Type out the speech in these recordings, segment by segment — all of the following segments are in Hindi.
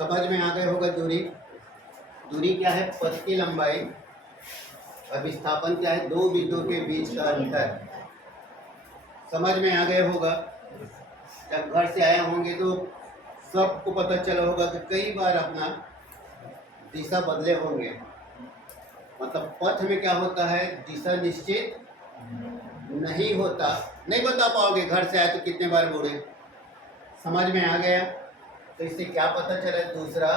समझ में आ गए होगा दूरी। दूरी क्या है? पथ की लंबाई। और विस्थापन क्या है? दो बिंदुओं के बीच का अंतर। समझ में आ गए होगा। जब घर से आए होंगे तो सबको पता चला होगा कि कई बार अपना दिशा बदले होंगे। मतलब पथ में क्या होता है? दिशा निश्चित नहीं होता। नहीं बता पाओगे घर से आए तो कितने बार मुड़े। समझ में आ गया। तो इससे क्या पता चला? दूसरा,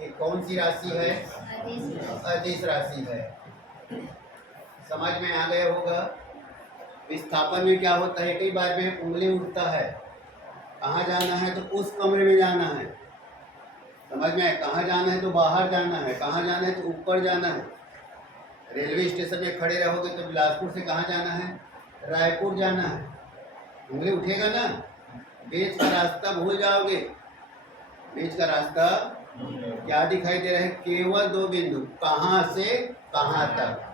ये कौन सी राशि है? अदिश राशि है। समझ में आ गया होगा। विस्थापन में क्या होता है? कई बार में उंगली उठता है। कहाँ जाना है? तो उस कमरे में जाना है। समझ में आए? कहाँ जाना है? तो बाहर जाना है। कहाँ जाना है? तो ऊपर जाना है। रेलवे स्टेशन में खड़े रहोगे तो बिलासपुर से कहाँ जाना है? रायपुर जाना है। उंगली उठेगा ना। बीच का रास्ता भूल जाओगे। बीच का रास्ता क्या दिखाई दे रहा है? केवल दो बिंदु, कहाँ से कहाँ तक।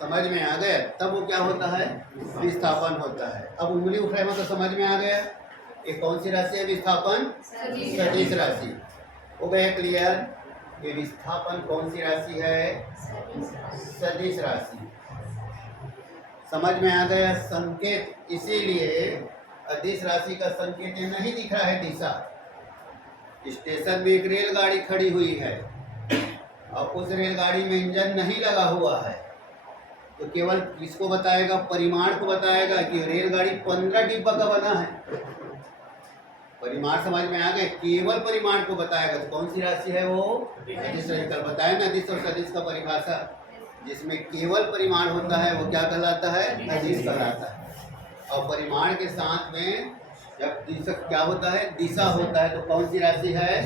समझ में आ गया। तब वो क्या होता है? विस्थापन होता है। अब उंगली उठ रहे हो तो समझ में आ गया। ये कौन सी राशि है? विस्थापन सदिश राशि। हो गया क्लियर? ये विस्थापन कौन सी राशि है? सदिश राशि। समझ में आ गया। संकेत, इसीलिए अदिश राशि का संकेत ये नहीं दिख रहा है दिशा। स्टेशन में एक रेलगाड़ी खड़ी हुई है और उस रेलगाड़ी में इंजन नहीं लगा हुआ है, तो केवल किसको बताएगा? परिमाण को बताएगा कि रेलगाड़ी 15 डिब्बा का बना है। परिमाण समझ में आ गए। केवल परिमाण को बताएगा। तो कौन सी राशि है वो? अदिश राशि। कल बताया ना अदिश और सदिश का परिभाषा। जिसमें केवल परिमाण होता है वो क्या कहलाता है? अदिश कहलाता है। और परिमाण के साथ में जब दिशा क्या होता है? दिशा होता है। तो कौन सी राशि है?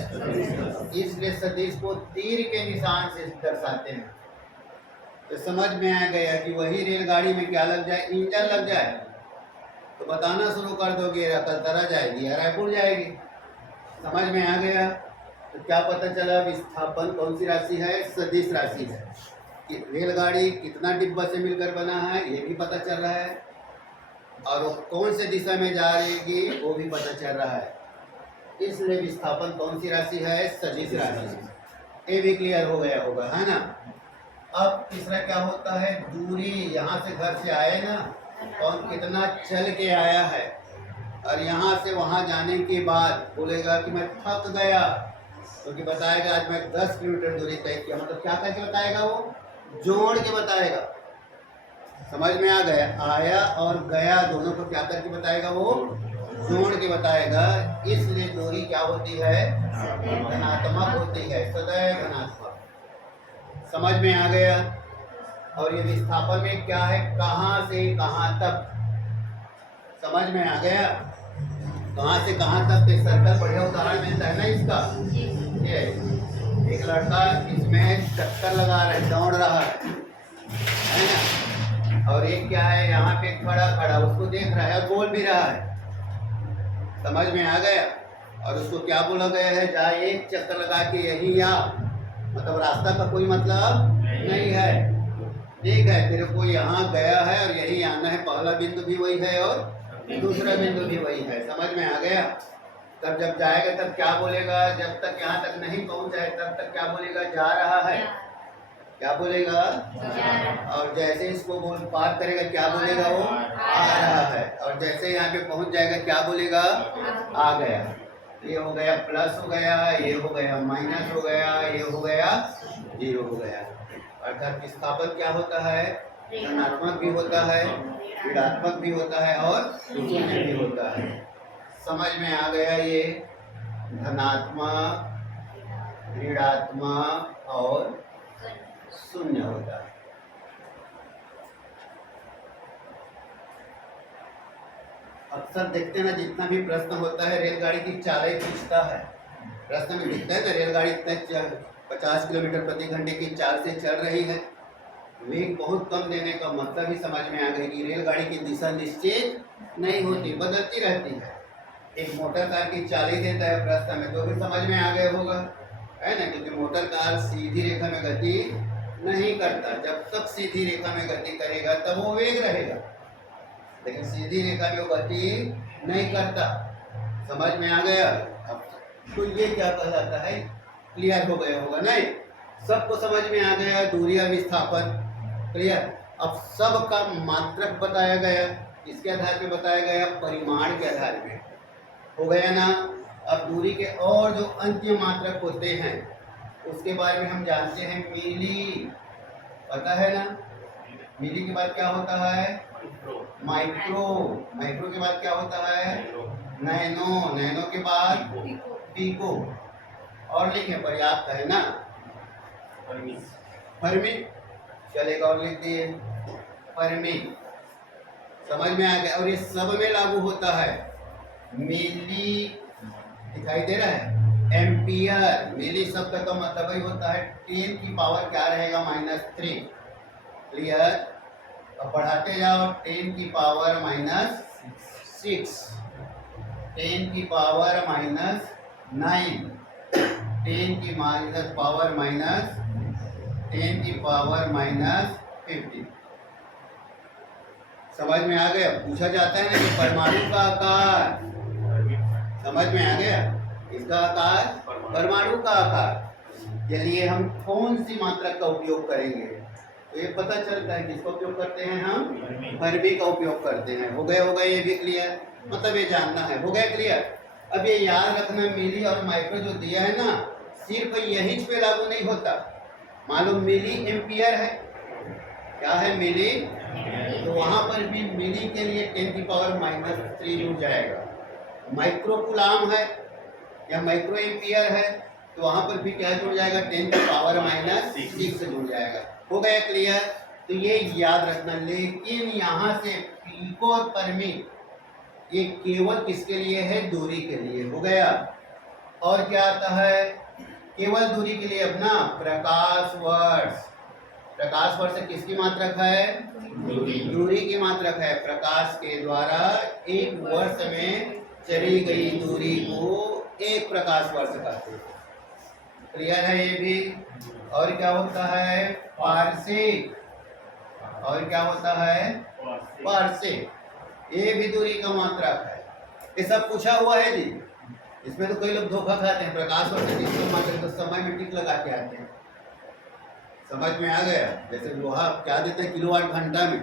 इसलिए सदिश को तीर के निशान से दर्शाते हैं। तो समझ में आ गया कि वही रेलगाड़ी में क्या लग जाए? इंजन लग जाए तो बताना शुरू कर दोगे, कलतरा जाएगी या रायपुर जाएगी। समझ में आ गया। तो क्या पता चला? विस्थापन कौन सी राशि है? सदिश राशि है। कि रेलगाड़ी कितना डिब्बा से मिलकर बना है ये भी पता चल रहा है, और वो कौन से दिशा में जा रहेगी वो भी पता चल रहा है। इसलिए विस्थापन कौन सी राशि है? सदिश राशि। ये भी क्लियर हो गया होगा, है ना। अब तीसरा क्या होता है? दूरी। यहाँ से घर से आए ना, कौन कितना चल के आया है, और यहाँ से वहाँ जाने के बाद बोलेगा कि मैं थक गया, क्योंकि बताएगा आज मैं 10 किलोमीटर दूरी तय किया। मतलब क्या करके बताएगा? वो जोड़ के बताएगा। समझ में आ गया। आया और गया दोनों को क्या करके बताएगा? वो जोड़ के बताएगा। इसलिए दूरी क्या होती है? धनात्मक होती है, सदैव धनात्मक। समझ में आ गया। और ये विस्थापन में क्या है? कहाँ से कहाँ तक। समझ में आ गया। कहाँ से कहाँ तक के सर्कल बढ़िया उदाहरण मिलता है ना इसका। ये एक लड़का इसमें चक्कर लगा रहा है, दौड़ रहा है ना। और एक क्या है? यहाँ पे खड़ा उसको देख रहा है और बोल भी रहा है। समझ में आ गया। और उसको क्या बोला गया है? जा एक चक्कर लगा के यही आ। मतलब रास्ता का कोई मतलब नहीं है। ठीक है, तेरे को यहाँ गया है और यही आना है। पहला बिंदु भी वही है और दूसरा बिंदु भी वही है। समझ में आ गया। तब जब जाएगा तब क्या बोलेगा? जब तक यहाँ तक नहीं पहुँचा है तब तक क्या बोलेगा? जा रहा है। क्या बोलेगा? और जैसे इसको बोल पार करेगा क्या बोलेगा? वो आ रहा है। और जैसे यहाँ पे पहुँच जाएगा क्या बोलेगा? आ गया। ये हो गया प्लस हो गया, ये हो गया माइनस हो गया, ये हो गया जीरो हो गया। अर्थात विस्थापन क्या होता है? धनात्मक भी होता है, ऋणात्मक भी होता है और शून्य भी होता है। समझ में आ गया। ये धनात्मक, ऋणात्मक और शून्य होता है। अक्सर देखते हैं ना, जितना भी प्रश्न होता है रेलगाड़ी की चालें पूछता है। प्रश्न में दिखता है ना रेलगाड़ी इतने 50 किलोमीटर प्रति घंटे की चाल से चल रही है। वेग बहुत कम देने का मतलब ही समझ में आ गई कि रेलगाड़ी की दिशा निश्चित नहीं होती, बदलती रहती है। एक मोटर कार की चाल ही देता है प्रश्न में, तो भी समझ में आ गया होगा, है ना। क्योंकि मोटर कार सीधी रेखा में गति नहीं करता। जब तक सीधी रेखा में गति करेगा तब वो वेग रहेगा, लेकिन सीधी रेखा में वो गति नहीं करता। समझ में आ गया। अब तो ये क्या कहलाता है? क्लियर हो गया होगा नहीं? सबको समझ में आ गया दूरी और विस्थापन, क्लियर। अब सबका मात्रक बताया गया, इसके आधार पे बताया गया, परिमाण के आधार पे, हो गया ना। अब दूरी के और जो अंत्य मात्रक होते हैं उसके बारे में हम जानते हैं, मिली, पता है ना। मिली के बाद क्या होता है? माइक्रो, माइक्रो के बाद क्या होता है? नैनो, नैनो के बाद पिको, और लिखें पर्याप्त है ना। फर्मी, चलेगा, और लिख दिए फर्मी, समझ में आ गया। और ये सब में लागू होता है। मिली दिखाई दे रहा है, एम्पियर, मिली शब्द का मतलब ही होता है 10 की पावर क्या रहेगा? -3, क्लियर। अब बढ़ाते जाओ, 10 की पावर -6, 10 की पावर -9, 10 की पावर -10 की पावर -50। समझ में आ गया? पूछा जाता है ना कि परमाणु का आकार, समझ में आ गया? इसका आकार, परमाणु का आकार, के लिए हम कौन सी मात्रक का उपयोग करेंगे? तो ये पता चलता है किसका उपयोग करते हैं हम? फर्मी का उपयोग करते हैं। हो गया ये भी क्लियर, मतलब ये जानना है। हो गया क्लियर। अब ये याद रखना, मिली और माइक्रो जो दिया है ना, सिर्फ यही पे लागू नहीं होता। मालूम मिली एम्पियर है, क्या है? मिली, तो वहां पर भी मिली के लिए 10 की पावर -3 जुड़ जाएगा। माइक्रो कूलाम है या माइक्रो एम्पियर है, तो वहां पर भी क्या जुड़ जाएगा? 10 की पावर -6 से जुड़ जाएगा। हो गया क्लियर? तो ये याद रखना। लेकिन यहाँ से पिको और फर्मी ये केवल किसके लिए है? दूरी के लिए। हो गया। और क्या आता है केवल दूरी के लिए? अपना प्रकाश वर्ष, प्रकाश वर्ष किसकी मात्रक है? दूरी की मात्रक है। प्रकाश के द्वारा एक वर्ष में चली गई दूरी को एक प्रकाश वर्ष कहते हैं। क्लियर है ये भी? और क्या होता है? पारसिक, और क्या होता है? पारसिक, ये भी दूरी का मात्रक है। ये सब पूछा हुआ है जी। इसमें तो कई लोग धोखा खाते हैं, प्रकाश वर्ष जिसको मात्रक तो समय में टिक लगा के आते हैं। समझ में आ गया? जैसे लोहा क्या देते हैं? किलोवाट घंटा में।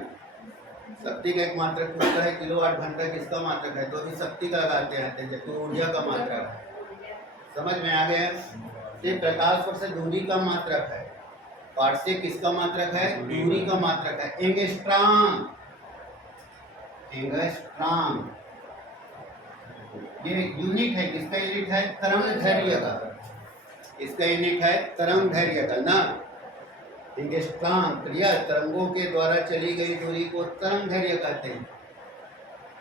शक्ति का एक मात्रक पूछता है, किलोवाट घंटा किसका मात्रक है? तो अभी शक्ति का लगाते हैं, जबकि ऊर्जा का मात्रक है। समझ में आ गया? ये प्रकाश वर्ष दूरी का मात्रक है। पार्श्विक किसका मात्रक है? दूरी का मात्रक है। एंगस्ट्रॉम, एंगस्ट्रॉम ये यूनिट है, किसका यूनिट है? तरंग दैर्घ्य का। इसका यूनिट है तरंग दैर्घ्य का ना, एंगस्ट्रॉम। क्लियर? तरंगों के द्वारा चली गई दूरी को तरंग दैर्घ्य कहते हैं,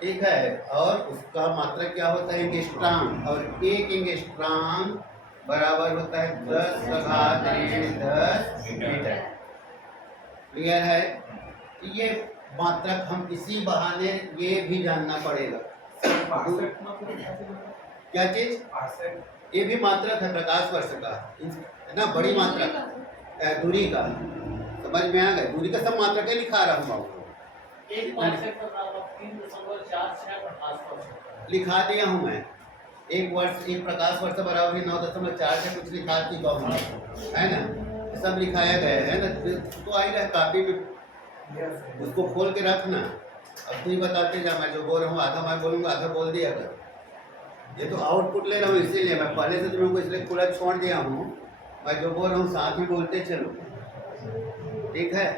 ठीक है। और उसका मात्रक क्या होता है? एंगस्ट्रॉम। और एक एंगस्ट्रॉम बराबर होता है 10⁻10 मीटर। क्लियर है? ये मात्रक हम इसी बहाने ये भी जानना पड़ेगा। क्या चीज? ये भी मात्रक है प्रकाश वर्ष का, है ना, बड़ी मात्रक दूरी का। समझ में आ गया? दूरी का सब मात्रक है, लिखा रहा हूँ आपको, लिखा दिया हूँ मैं। एक वर्ष, एक प्रकाश वर्ष बराबर 9.4 से कुछ लिखा दी कहूँ, है ना, सब लिखाया गया है ना। तो आई रहा कापी में, उसको खोल के रखना। अब तू ही बताते जा, मैं जो बोल रहा हूँ आधा मैं बोलूँगा, आधा बोल दिया कर। ये तो आउटपुट ले रहा हूँ, इसीलिए मैं पहले से तुम लोगों को इसलिए खुला छोड़ दिया हूँ। मैं जो बोल रहा हूँ साथ में बोलते चलो, ठीक है?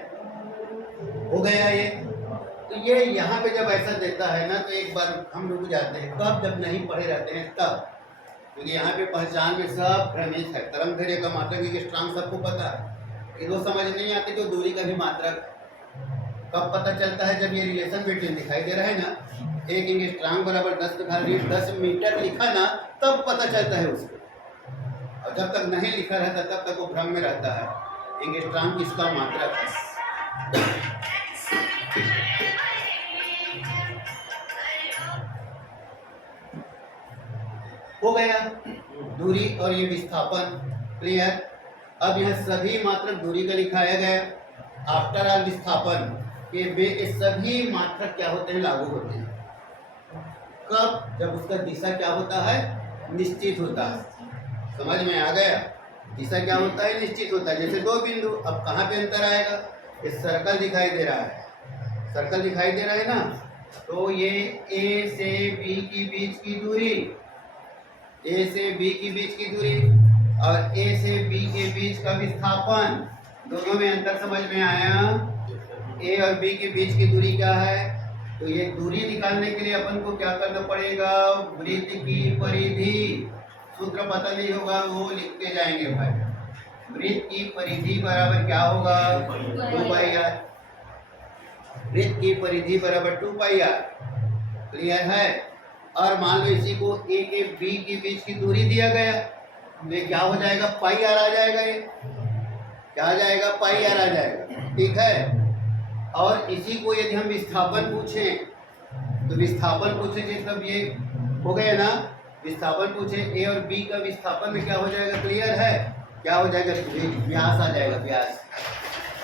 हो गया ये। तो ये यहाँ पे जब ऐसा देता है ना, तो एक बार हम रुक जाते हैं। कब? जब नहीं पढ़े रहते हैं तब, क्योंकि यहाँ पे पहचान में सब भ्रमित है। तरंग दैर्घ्य का मात्रक एक स्ट्रांग सबको पता है, ये वो समझ नहीं आते कि दूरी का भी मात्रक कब पता चलता है? जब ये रिलेशन बिटवीन दिखाई दे रहा है ना, एक एंगस्ट्रॉम बराबर 10⁻10 मीटर लिखा ना, तब पता चलता है उसको। और जब तक नहीं लिखा रहता तब तक वो भ्रम में रहता है एंगस्ट्रॉम किसका मात्रक है। हो गया दूरी और ये विस्थापन, क्लियर? अब यह सभी मात्रक दूरी का लिखाया गया। आफ्टर ऑल विस्थापन के वे सभी मात्रक क्या होते हैं? लागू होते हैं। कब? जब उसका दिशा क्या होता है? निश्चित होता है। समझ में आ गया? तीसरा क्या होता है, निश्चित होता है। जैसे दो बिंदु, अब कहाँ पे अंतर आएगा, ये सर्कल दिखाई दे रहा है, सर्कल दिखाई दे रहा है ना, तो ये ए से बी की बीच की दूरी, ए से बी की बीच की दूरी और ए से बी के बीच का विस्थापन, दोनों में अंतर समझ में आया। ए और बी के बीच की दूरी क्या है, तो ये दूरी निकालने के लिए अपन को क्या करना पड़ेगा, वृत्त की परिधि, सूत्र पता नहीं होगा वो लिखते जाएंगे भाई। वृत्त की परिधि बराबर क्या होगा, 2πr। वृत्त की परिधि बराबर 2πr, क्लियर है। और मान लो इसी को ए के बी के बीच की दूरी दिया गया, ये क्या हो जाएगा, πr आ जाएगा, ये क्या आ जाएगा, πr आ जाएगा, ठीक है। और इसी को यदि हम विस्थापन पूछें तो विस्थापन पूछे तब ये हो गया ना, विस्थापन पूछे ए और बी का विस्थापन में क्या हो जाएगा, क्लियर है, क्या हो जाएगा, व्यास आ जाएगा, व्यास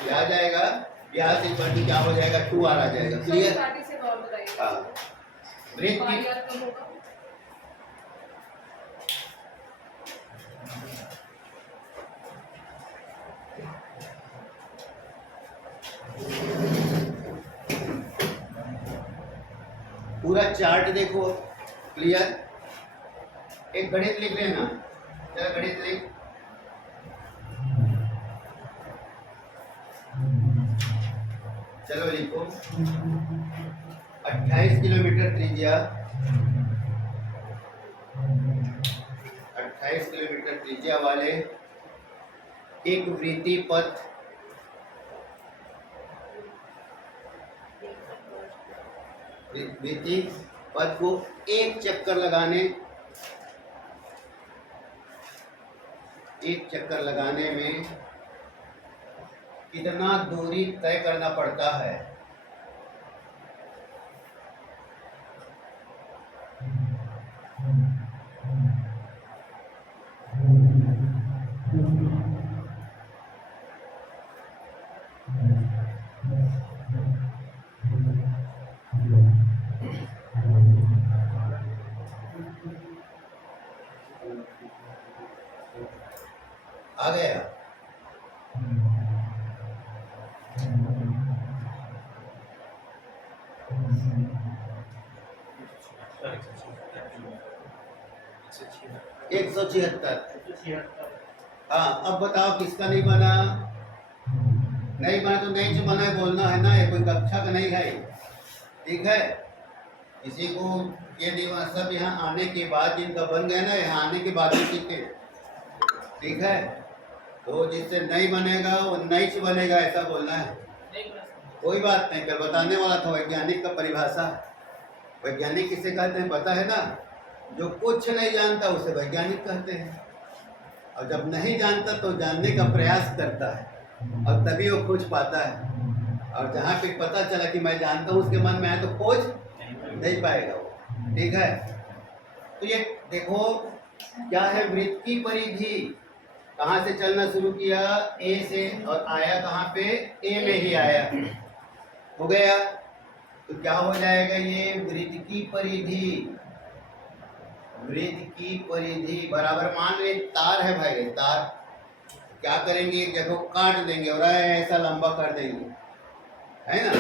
क्या आ जाएगा, व्यास इक्वल टू क्या हो जाएगा, 2r आ जाएगा, क्लियर। हाँ, वृत्त की पूरा चार्ट देखो, क्लियर। एक गणित लिख लेना, चलो गणित लिख, चलो लिखो, 28 किलोमीटर त्रिज्या, 28 किलोमीटर त्रिज्या वाले एक वृत्तीय पथ, वृत्तीय पथ को एक चक्कर लगाने में कितना दूरी तय करना पड़ता है। आ गया, एक सौ छिहत्तर। हाँ, अब बताओ किसका नहीं बना, नहीं बना तो नहीं बना है बोलना है ना, ये कोई कक्षा का नहीं है, ठीक है। किसी को ये नहीं, सब यहाँ आने के बाद जिनका बन गया ना, यहाँ आने के बाद ही सीखे, ठीक है। तो जिससे नहीं बनेगा वो नहीं बनेगा, ऐसा बोलना है, कोई बात नहीं। कल बताने वाला था वैज्ञानिक का परिभाषा, वैज्ञानिक किसे कहते हैं पता है ना, जो कुछ नहीं जानता उसे वैज्ञानिक कहते हैं, और जब नहीं जानता तो जानने का प्रयास करता है और तभी वो खोज पाता है। और जहाँ पे पता चला कि मैं जानता हूँ उसके मन में आया तो खोज नहीं पाएगा वो, ठीक है। तो ये देखो क्या है, वृत्त की परिधि कहाँ से चलना शुरू किया, ए से, और आया कहाँ पे, ए में ही आया, हो गया। तो क्या हो जाएगा, ये वृत्त की परिधि, वृत्त की परिधि बराबर, मान लो तार है भाई, तार क्या करेंगे, देखो काट देंगे और ऐसा लंबा कर देंगे, है ना।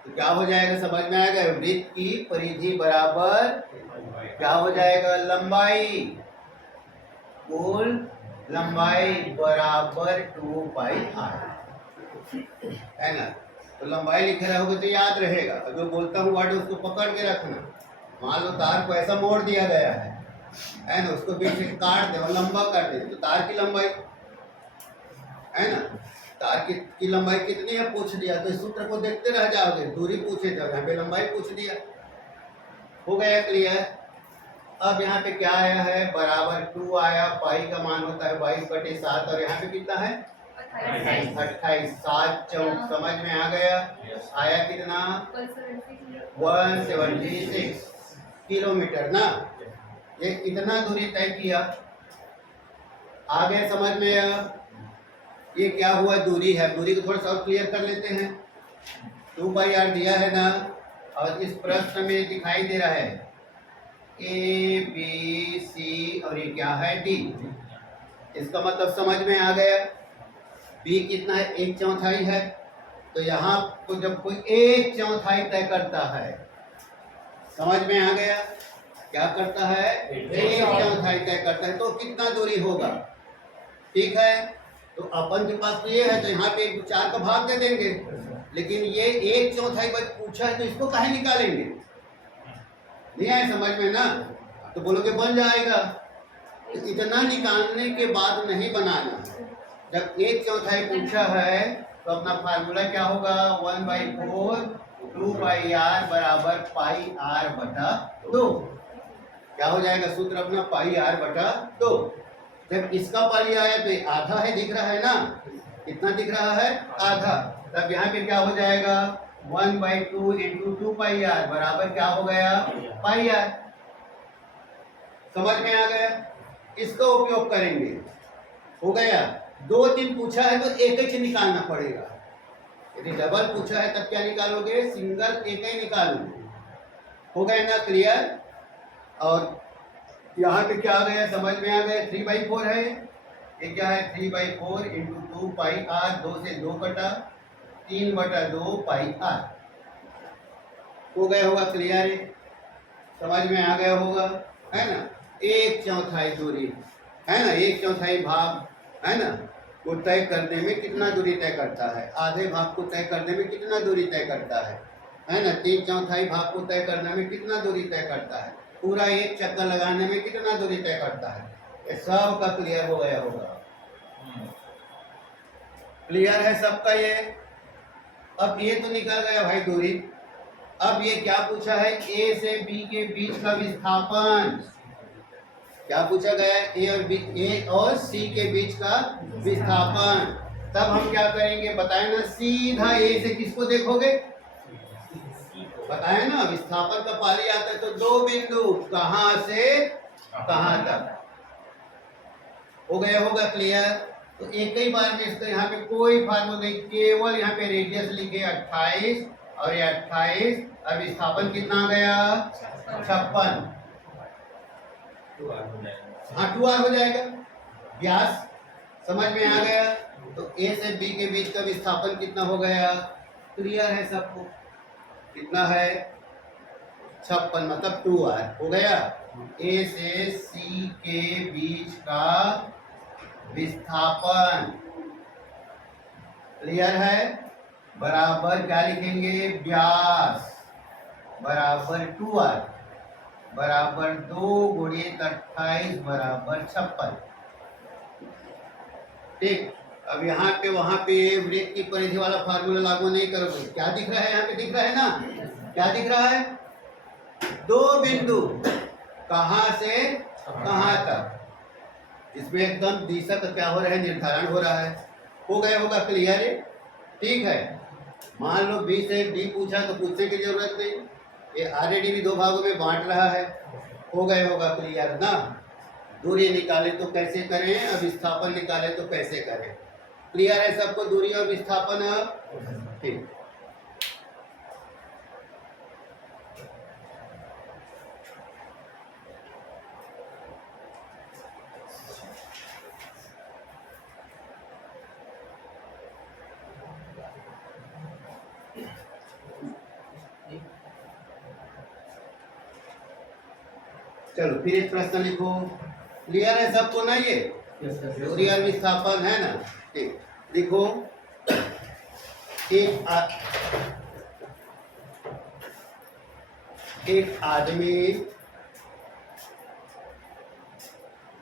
तो क्या हो जाएगा, समझ में आएगा, वृत्त की परिधि बराबर क्या हो जाएगा, लंबाई, कुल लंबाई बराबर 2πr, है ना। तो लंबाई लिखे रहोगे तो याद रहेगा, और जो बोलता हूँ वर्ड उसको पकड़ के रखना। मान लो तार को ऐसा मोड़ दिया गया है ना, उसको बीच से काट दे और लंबा कर दे, तो तार की लंबाई, है ना, तार की लंबाई कितनी है पूछ दिया, तो इस सूत्र को देखते रह जाओगे, दूरी पूछे तो यहाँ पे लंबाई पूछ दिया, हो गया, क्लियर। अब यहाँ पे क्या आया है, बराबर 2 आया, पाई का मान होता है 22/7, और यहाँ पे कितना है 28, 7 चौक, समझ में आ गया, आया कितना 176 किलोमीटर ना, ये इतना दूरी तय किया, आगे समझ में आया। ये क्या हुआ, दूरी है, दूरी को थोड़ा सा क्लियर कर लेते हैं। 2πr दिया है ना, और इस प्रश्न में दिखाई दे रहा है A B C और ये क्या है D, इसका मतलब समझ में आ गया। बी कितना है, 1/4 है। तो यहाँ तो जब कोई 1/4 तय करता है, समझ में आ गया, क्या करता है, 1/4 तय करता है, तो कितना दूरी होगा। ठीक है, तो अपन के पास तो ये है, तो यहाँ पे 4 का भाग दे देंगे। लेकिन ये 1/4 बच पूछा है, तो इसको काहे निकालेंगे, नहीं आए समझ में ना, तो बोलोगे बन जाएगा। तो इतना निकालने के बाद नहीं बनाना। जब 1/4 पूछा है तो अपना फार्मूला क्या होगा, 1/4 2πr बराबर पाई r बटा 2। क्या हो जाएगा सूत्र अपना, पाई r बटा 2। जब इसका पाई आया तो आधा है, दिख रहा है ना, कितना दिख रहा है, आधा। तब यहाँ पे क्या हो जाएगा, 1/2 इंटू 2πr बराबर क्या हो गया, पाई r। समझ में आ गया, इसका उपयोग करेंगे। हो गया, 2-3 पूछा है तो एक ही निकालना पड़ेगा। यदि डबल पूछा है तब क्या निकालोगे, सिंगल एक ही निकालोगे। हो गया ना क्लियर। और यहाँ पे क्या आ गया, समझ में आ गया, 3/4 है। ये क्या है, 3/4 इंटू 2πr, 2 से 2 कटा, 3/2 पाई r। हो गया होगा क्लियर, समझ में आ गया होगा, है ना। 1/4 दूरी है ना, 1/4 भाग है ना, को तय करने में कितना दूरी तय करता है, आधे भाग को तय करने में कितना दूरी तय करता है ना, 3/4 भाग को तय करने में कितना दूरी तय करता है, पूरा एक चक्कर लगाने में कितना दूरी तय करता है। ये सब का क्लियर हो गया होगा, क्लियर है सबका ये। अब ये तो निकल गया भाई दूरी। अब ये क्या पूछा है, ए से बी के बीच का विस्थापन। क्या पूछा गया है, ए और बी, ए और सी के बीच का विस्थापन। तब हम क्या करेंगे बताए ना, सीधा ए से किसको देखोगे, बताए ना, विस्थापन का पारी आता है तो 2 बिंदु, कहां से कहां तक। हो गया होगा क्लियर। तो एक ही बार में इसका यहाँ पे कोई फार्मूला नहीं, केवल यहाँ पे रेडियस लिखे 28 और ये 28। अब विस्थापन कितना आ गया, 56। हाँ 2r हो जाएगा, व्यास समझ में आ गया। तो ए से बी के बीच का विस्थापन कितना हो गया, क्लियर है सबको, कितना है 56, मतलब 2r हो गया। ए से सी के बीच का विस्थापन क्लियर है, बराबर क्या लिखेंगे, व्यास बराबर 2r बराबर 2 × 28 बराबर 56। ठीक, अब यहाँ पे वहां पे वृत्त की परिधि वाला फार्मूला लागू नहीं करोगे। क्या दिख रहा है, यहाँ पे दिख रहा है ना, क्या दिख रहा है, 2 बिंदु, कहां से कहां तक, इसमें एकदम दिशा का क्या हो रहा है, निर्धारण हो रहा है। हो गया होगा क्लियर है, ठीक है। मान लो बी से डी पूछा तो पूछने की जरूरत नहीं, ये ऑलरेडी भी 2 भागों में बांट रहा है। हो गया होगा क्लियर ना। दूरी निकाले तो कैसे करें, अब विस्थापन निकाले तो कैसे करें, क्लियर है सबको, दूरी और विस्थापन। ठीक, चलो फिर एक प्रश्न लिखो, क्लियर है सबको ना, ये दूरी और विस्थापन है ना। ठीक, लिखो, एक आदमी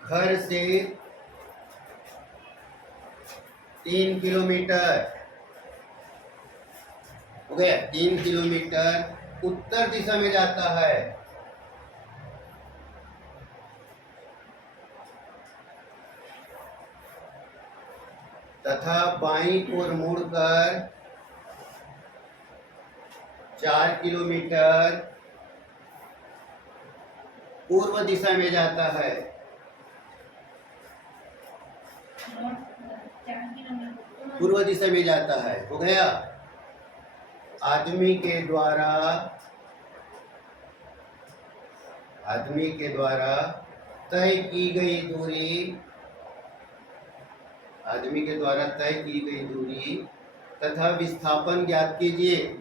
घर से 3 किलोमीटर, हो गया 3 किलोमीटर उत्तर दिशा में जाता है, तथा बाईं ओर मुड़कर 4 किलोमीटर पूर्व दिशा में जाता है। पूर्व दिशा में जाता है, हो गया। आदमी के द्वारा तय की गई दूरी आदमी के द्वारा तय की गई दूरी तथा विस्थापन ज्ञात कीजिए।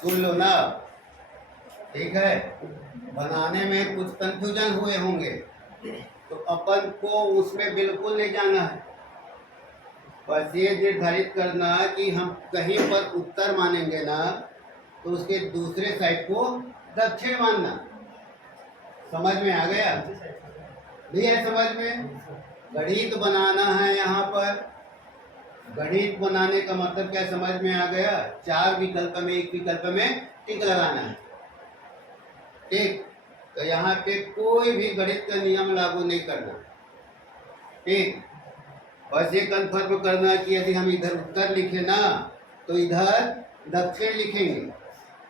सुन लो ना, ठीक है। बनाने में कुछ कंफ्यूजन हुए होंगे तो अपन को उसमें बिल्कुल नहीं जाना है। बस ये निर्धारित करना कि हम कहीं पर उत्तर मानेंगे ना तो उसके दूसरे साइड को दक्षिण मानना। समझ में आ गया? नहीं है समझ में? गणित बनाना है यहाँ पर। गणित बनाने का मतलब क्या समझ में आ गया? 4 विकल्प में एक विकल्प में टिक लगाना है, ठीक। तो यहाँ पे कोई भी गणित का नियम लागू नहीं करना, ठीक। बस ये कंफर्म करना कि यदि हम इधर उत्तर लिखे ना तो इधर दक्षिण लिखेंगे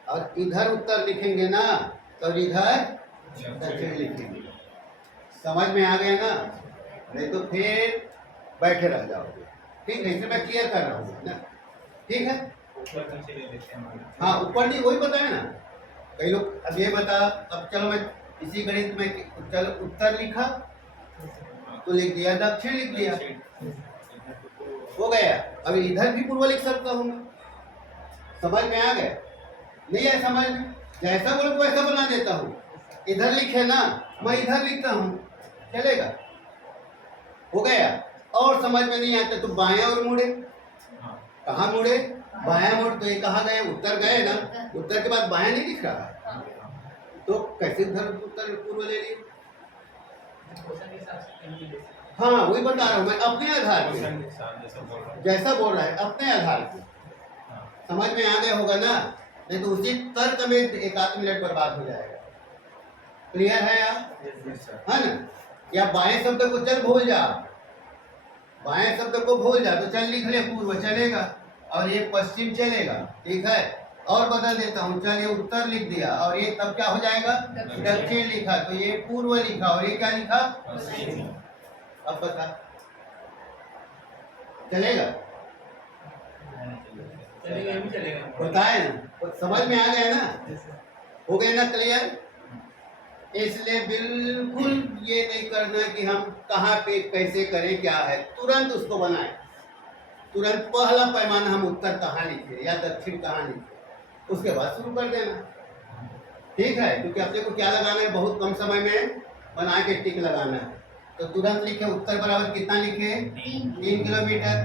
और इधर उत्तर लिखेंगे ना तो इधर दक्षिण लिखेंगे। समझ में आ गया ना? नहीं तो फिर बैठे रह जाओगे, ठीक है। इसमें मैं क्लियर कर रहा हूँ ना, ठीक है। हाँ ऊपर नहीं, वही बताया ना। कई लोग अब ये बता, अब चलो मैं इसी गणित में चलो उत्तर लिखा तो लिख दिया, दक्षिण लिख दिया, हो गया। अब इधर भी पूर्व लिख सकता हूँ मैं। समझ में आ गया? नहीं है समझ में? जैसा बोलो वैसा बना देता हूँ। इधर लिखे ना, मैं इधर लिखता हूँ, चलेगा, हो गया। और समझ में नहीं आता तो बाएं और मुड़े। कहाँ मुड़े? बाएं मुड़, तो ये कहाँ गए? उत्तर गए ना, उत्तर के बाद बाएं नहीं दिख रहा तो कैसे उधर उत्तर पूर्व ले लिए? हाँ वही बता रहा हूँ मैं, अपने आधार पे जैसा बोल रहा है अपने आधार पे। समझ में आ गया होगा ना? नहीं तो उसी तर्क में 1 मिनट बर्बाद हो जाएगा। क्लियर है यार? है ना? या बाएं शब्द को चल भूल जा, बाएं शब्द को भूल जा तो चल लिख ले पूर्व, चलेगा। और ये पश्चिम चलेगा, ठीक है। और बदल देता हूँ, चल ये उत्तर लिख दिया और ये तब क्या हो जाएगा? दक्षिण लिखा, तो ये पूर्व लिखा और ये क्या लिखा? अब बता, चलेगा? बताए ना? समझ में आ गया ना? हो गया ना क्लियर? इसलिए बिल्कुल ये नहीं करना कि हम कहाँ पे कैसे करें, क्या है, तुरंत उसको बनाएं। तुरंत पहला पैमाना हम उत्तर कहाँ लिखे या दक्षिण कहाँ लिखे, उसके बाद शुरू कर देना, ठीक है। क्योंकि अपने को क्या लगाना है, बहुत कम समय में बना के टिक लगाना है। तो तुरंत लिखे उत्तर बराबर कितना लिखे? 3 किलोमीटर।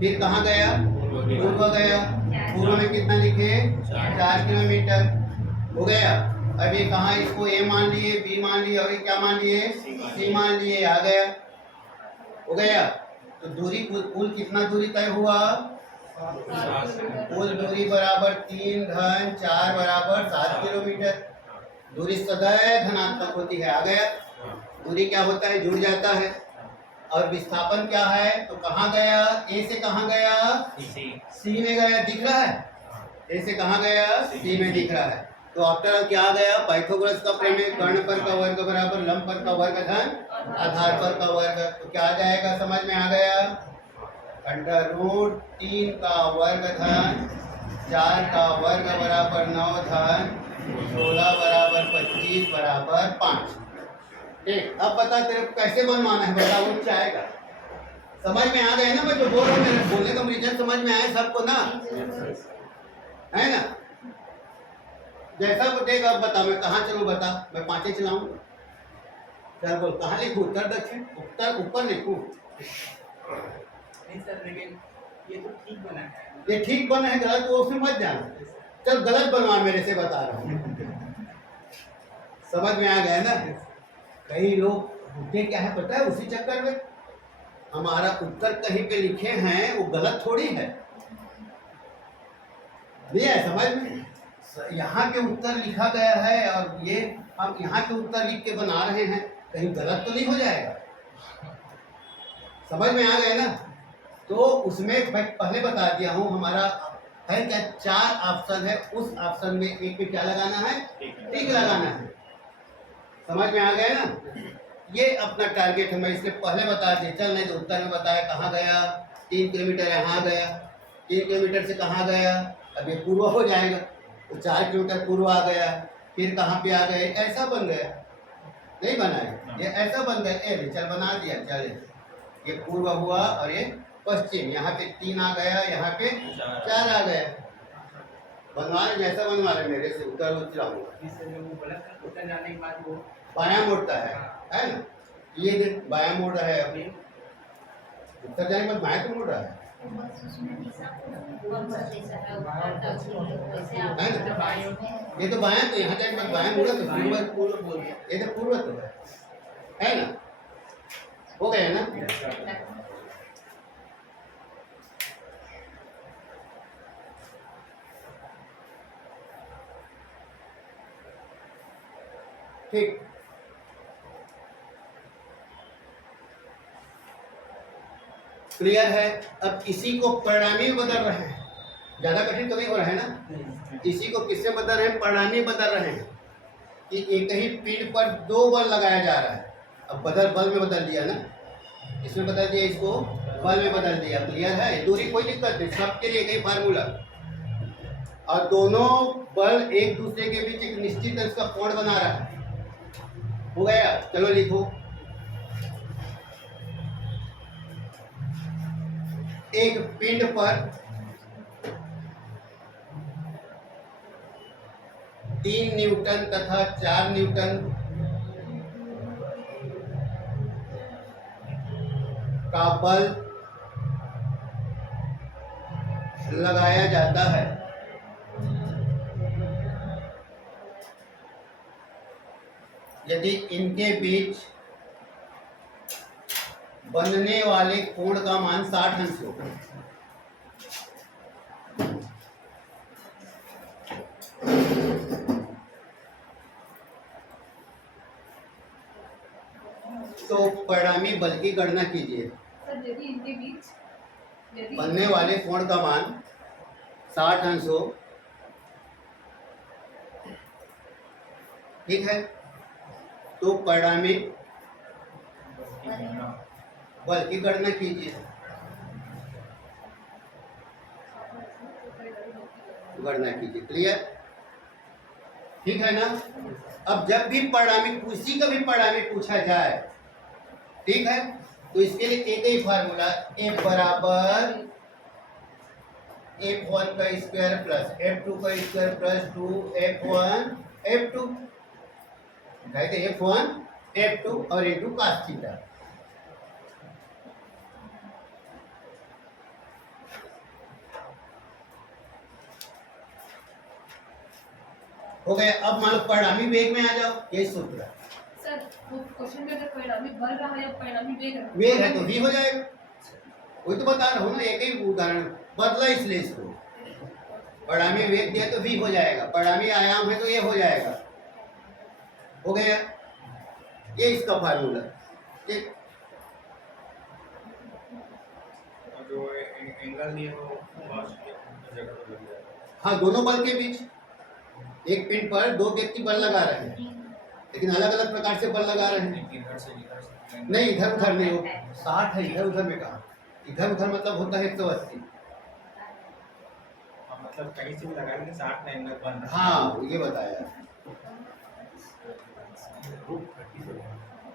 फिर कहाँ गया? पूर्व गया, पूर्व में कितना लिखे? 4 किलोमीटर, हो गया। अब ये कहाँ, इसको ए मान लिए, बी मान लिए और ये क्या मान लिए? सी मान लिए, आ गया, हो गया। तो दूरी कुल कितना दूरी तय हुआ? कुल दूरी बराबर 3 घन 4 बराबर 7 किलोमीटर। दूरी सदैव धनात्मक होती है, आ गया। दूरी क्या होता है? जुड़ जाता है। और विस्थापन क्या है? तो कहाँ गया? ए से कहाँ गया? सी में गया, दिख रहा है? ए से कहाँ गया? सी में दिख रहा है। तो आफ्टर ऑल क्या आ गया? पाइथागोरस का प्रमेय, कर्ण पर का वर्ग बराबर लंब पर का वर्ग धन आधार पर का वर्ग। तो क्या आ जाएगा? समझ में आ गया? √3 का वर्ग धन 4 का वर्ग बराबर 9 धन 16 बराबर 25 बराबर 5। ठीक, अब बता तेरे को कैसे बनवाना है, बता वो चाहेगा। समझ में आ गए ना मैं जो बोल रहा हूँ, मेरे बोलने का रीजन समझ में आए सबको ना, है ना? जैसा बतेगा अब बता, मैं कहाँ चलूँ बता, मैं 5 चलाऊंगा। चल बोल, कहाँ लिखूँ, उत्तर दक्षिण, उत्तर ऊपर लिखूँ? नहीं सर, लेकिन ये तो ठीक बना है। ये ठीक बना है, गलत वो उसमें मत जाना। चल गलत बनवा, मेरे से बता रहा हूँ। समझ में आ गया ना? कई लोग होते क्या है पता है, उसी चक्कर में हमारा उत्तर कहीं पे लिखे हैं वो गलत थोड़ी है, नहीं है समझ में? यहाँ के उत्तर लिखा गया है और ये हम यहाँ के उत्तर लिख के बना रहे हैं, कहीं गलत तो नहीं हो जाएगा। समझ में आ गए ना? तो उसमें मैं पहले बता दिया हूँ, हमारा है क्या 4 ऑप्शन है, उस ऑप्शन में एक में क्या लगाना है, टिक लगाना है। समझ में आ गया ना? ये अपना टारगेट है, मैं इसके पहले बता दिया। चल नहीं तो उत्तर में बताया कहाँ गया, 3 किलोमीटर यहाँ गया, 3 किलोमीटर से कहाँ गया, अब ये पूर्व हो जाएगा तो 4 किलोमीटर पूर्व आ गया, फिर कहाँ पे आ गए, ऐसा बन गया, नहीं बना है ये, ऐसा बन गया। ए चल बना दिया, चल ये पूर्व हुआ और ये पश्चिम, यहाँ पे 3 आ गया, यहाँ पे 4 आ गया। बनवा रहे जैसा बनवा रहे, मेरे से उत्तर चलाऊंगा। उत्तर जाने के बाद वो बायां मोड़ता है ना? ये देख बायां मोड़ रहा है, अभी उत्तर जाने के बाद बायां तो मोड़ रहा है ना? ये तो बायां, तो यहाँ जाने के बाद बायां मोड़ा तो पूर्व बोल, ये तो पूर्व तो है ना? हो गया ना? ठीक, क्लियर है? अब इसी को परिणामी बदल रहे हैं, ज्यादा कठिन तो नहीं हो रहा है ना? इसी को किससे बदल रहे हैं, परिणामी बदल रहे हैं कि एक ही पिंड पर 2 बल लगाया जा रहा है। अब बल में बदल दिया ना, इसमें बदल दिया, इसको बल में बदल दिया। क्लियर है? दूरी कोई दिक्कत नहीं, सबके लिए एक ही फार्मूला, और दोनों बल एक दूसरे के बीच एक निश्चित इसका कोण बना रहा है। हो गया? चलो लिखो, एक पिंड पर 3 न्यूटन तथा 4 न्यूटन का बल लगाया जाता है। यदि इनके बीच बनने वाले कोण का मान 60 अंश हो, तो परिणामी बल की गणना कीजिए। सर यदि इनके बीच बनने वाले कोण का मान 60 अंश हो, ठीक है, तो परिणामी बल की गणना कीजिए। गणना कीजिए। क्लियर? ठीक है ना? अब जब भी परिणामी, किसी का भी परिणामी पूछा जाए, ठीक है, तो इसके लिए एक ही फार्मूला, F बराबर F1 का स्क्वायर प्लस F2 का स्क्वायर प्लस 2F1 F2, कहते F1 F2 और F2 cos थीटा। हो गया? अब मान लो परिणामी वेग में आ जाओ, यही सूत्र है। सर वो क्वेश्चन में अगर परिणामी बल रहा है या परिणामी वेग है तो v हो जाएगा। वही तो बता रहा हूँ ना, एक ही उदाहरण बदला इसलिए इसको, परिणामी वेग दिया तो v हो जाएगा, परिणामी आयाम है तो ये हो जाएगा। हो गया? ये इसका फार्मूला। ठीक, जो एंगल दिए वो जगह पर लग जाएगा। हाँ, दोनों बल के बीच, एक पिंड पर 2 व्यक्ति बल लगा रहे हैं, लेकिन अलग अलग प्रकार से बल लगा रहे हैं। इधर से नहीं, इधर उधर नहीं हो, 60 है, इधर उधर में कहा, इधर उधर मतलब होता है 180। मतलब कहीं से भी लगा के 60 का एंगल बन रहा है। हाँ ये बताया।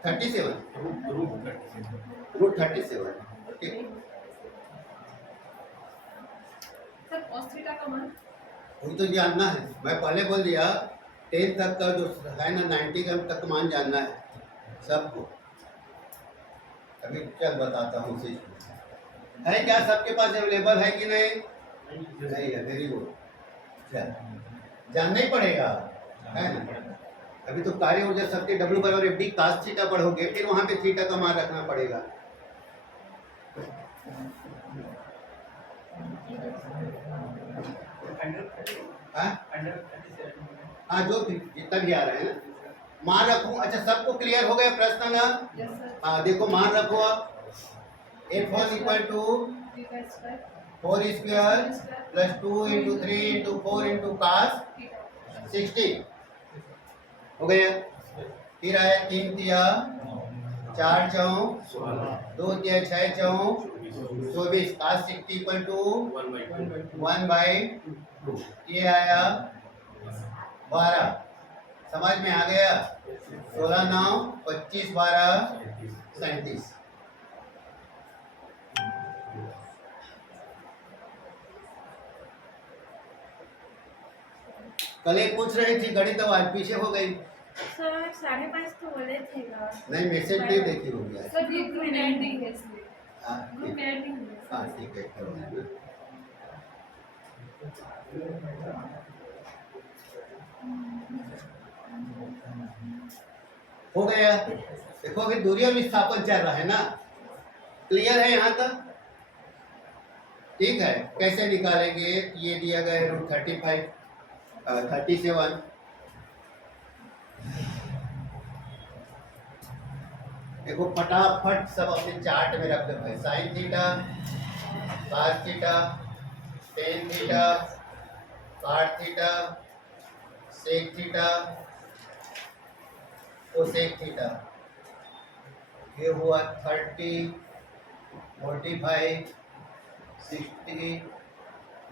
37 रूट 37 ठीक। सर cos थीटा का मान वही तो जानना है, मैं पहले बोल दिया 10 तक का जो है ना 90 का तक मान जानना है सबको। अभी चल बताता हूँ उसी है क्या सबके पास अवेलेबल है कि नहीं? नहीं है, वेरी गुड। चल जानना ही पड़ेगा है ना। अभी तो कार्य ऊर्जा शक्ति W बराबर एफ डी कास थीटा पढ़ोगे, फिर वहां पे थीटा का मान रखना पड़ेगा। हाँ हाँ जो भी जितना भी आ रहा है ना मान रखूं। अच्छा सबको क्लियर हो गया प्रश्न ना? यस सर हाँ देखो मान रखो आप F1 equal to theta square 4 square plus 2 into 3 into 4 into cos theta 60 हो गया। फिर आया 3 तिया 4 चौ 2 तिया 6 चौ 24 कास 60 इक्वल टू 1/2 ये आया 12। समझ में आ गया? 16 9 25 12 37। कल एक पूछ रही थी गणित तो आज पीछे हो गई। सर 5:30 तो बोले थे ना। नहीं मैसेज नहीं देखी होगी आज। सर ये ग्रुप एंडिंग है इसलिए हाँ ग्रुप ठीक एंडिंग है हाँ ठीक है करो ना। हो गया। देखो अभी दूरी और विस्थापन चल रहा है ना, क्लियर है यहाँ तक? ठीक है कैसे निकालेंगे? ये दिया गया है रूट 37 देखो फटाफट सब अपने चार्ट में रख दो भाई। Sine theta cos theta tan theta cot theta sec theta cosec theta. ये हुआ 30 45 60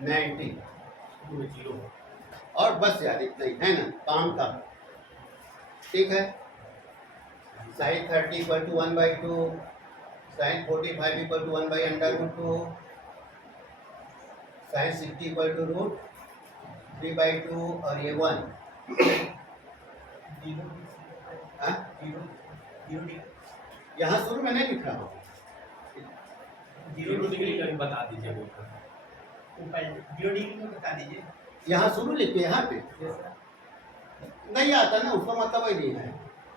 90 और बस यार इतना ही है ना काम का। ठीक है sine 30 equal to 1/2 sine 45 equal to 1/√2 sine 60 equal to root 3/2 और ये 1 हाँ? यहाँ शुरू में नहीं लिख रहा हूँ। 0 डिग्री का बता दीजिए वो। 0 डिग्री में बता दीजिए। यहाँ शुरू लिखे यहाँ पे नहीं आता ना उसका मतलब ही नहीं है।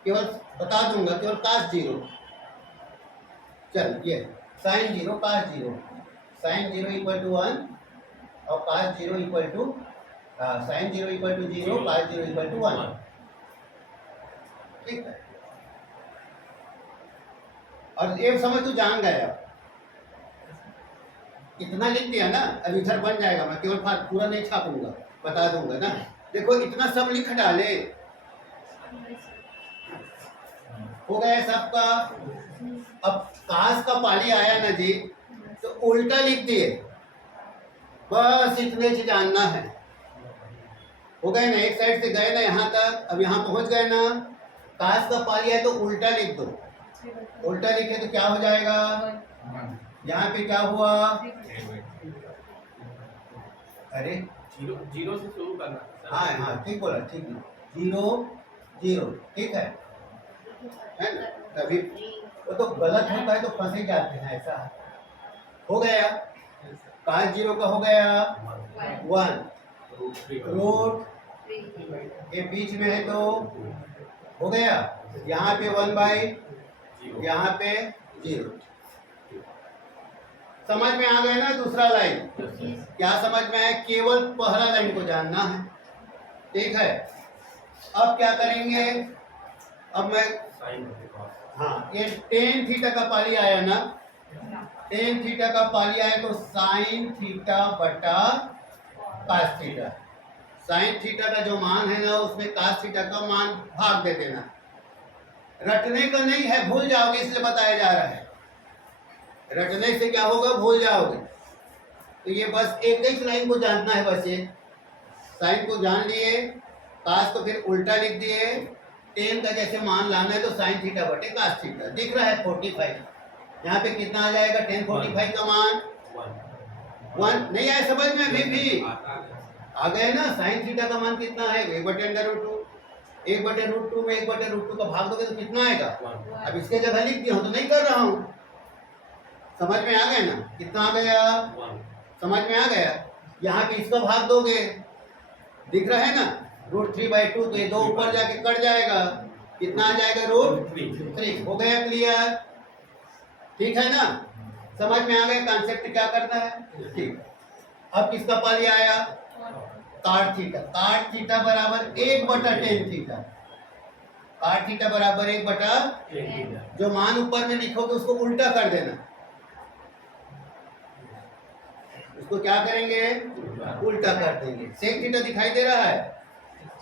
केवल बता दूंगा केवल cos 0। चल ये sine 0 cos 0 sine 0 equal to 1 और cos 0 equal to sine 0 equal to 0 cos 0 equal to 1। ठीक है और ये समझ तू जान गया। इतना लिख दिया ना अब इधर बन जाएगा। मैं केवल पूरा नहीं छापूंगा बता दूंगा ना। देखो इतना सब लिख डाले हो गया सबका। अब कास का पाली आया ना जी तो उल्टा लिख दिए बस इतने से जानना है। हो गए ना एक साइड से गए ना यहाँ तक। अब यहाँ पहुंच गए ना कास का पाली है तो उल्टा लिख दो। उल्टा लिखे तो क्या हो जाएगा? यहाँ पे क्या हुआ? अरे 0 से शुरू करना है सर। हाँ हाँ ठीक बोला ठीक है 0 0 ठीक है ना। कभी वो तो गलत होता है तो फंसे जाते हैं ऐसा। हो गया cos 0 का हो गया 1 रूट ये बीच में है तो हो गया। यहाँ पे 1/, यहाँ पे 0। समझ में आ गया ना दूसरा लाइन? क्या समझ में आया? केवल पहला लाइन को जानना है। ठीक है अब क्या करेंगे? अब मैं हाँ ये टेन थीटा का पाली आया ना। टेन थीटा का पाली आया तो साइन थीटा बटा कास थीटा। साइन थीटा का जो मान है ना उसमें कास थीटा का मान भाग दे देना। रटने का नहीं है भूल जाओगे इसलिए बताया जा रहा है। रटने से क्या होगा? भूल जाओगे। तो ये बस एक ही लाइन को जानना है, बस ये साइन को जान लिए, काश को फिर उल्टा लिख दिए। टेन का जैसे मान लाना है तो साइन थीटा बटे काश थीटा। दिख रहा है 45, यहाँ पे कितना आ जाएगा? टेन 45 का मान 1 नहीं आया समझ में अभी भी? आ गए ना? साइन थीटा का मान कितना है? 1/√2। 1/√2 में 1/√2 का भाग दोगे तो कितना आएगा? अब इसके जगह लिख दिया हूँ तो नहीं कर रहा हूँ। समझ में आ गया ना? कितना आ गया? समझ में आ गया? यहाँ पे इसका भाग दोगे, दिख रहा है ना? √3/2, तो ये 2 ऊपर जाके कट जाएगा, कितना आ जाएगा? √3। हो गया क्लियर? ठीक है ना? समझ में आ गया कॉन्सेप्ट क्या करना है? ठीक। अब किसका पाली आया? काट थीटा। काट थीटा बराबर 1/tan थीटा। काट थीटा बराबर 1/, जो मान ऊपर में लिखोगे उसको उल्टा कर देना। उसको क्या करेंगे? उल्टा कर देंगे। सेक थीटा दिखाई दे रहा है?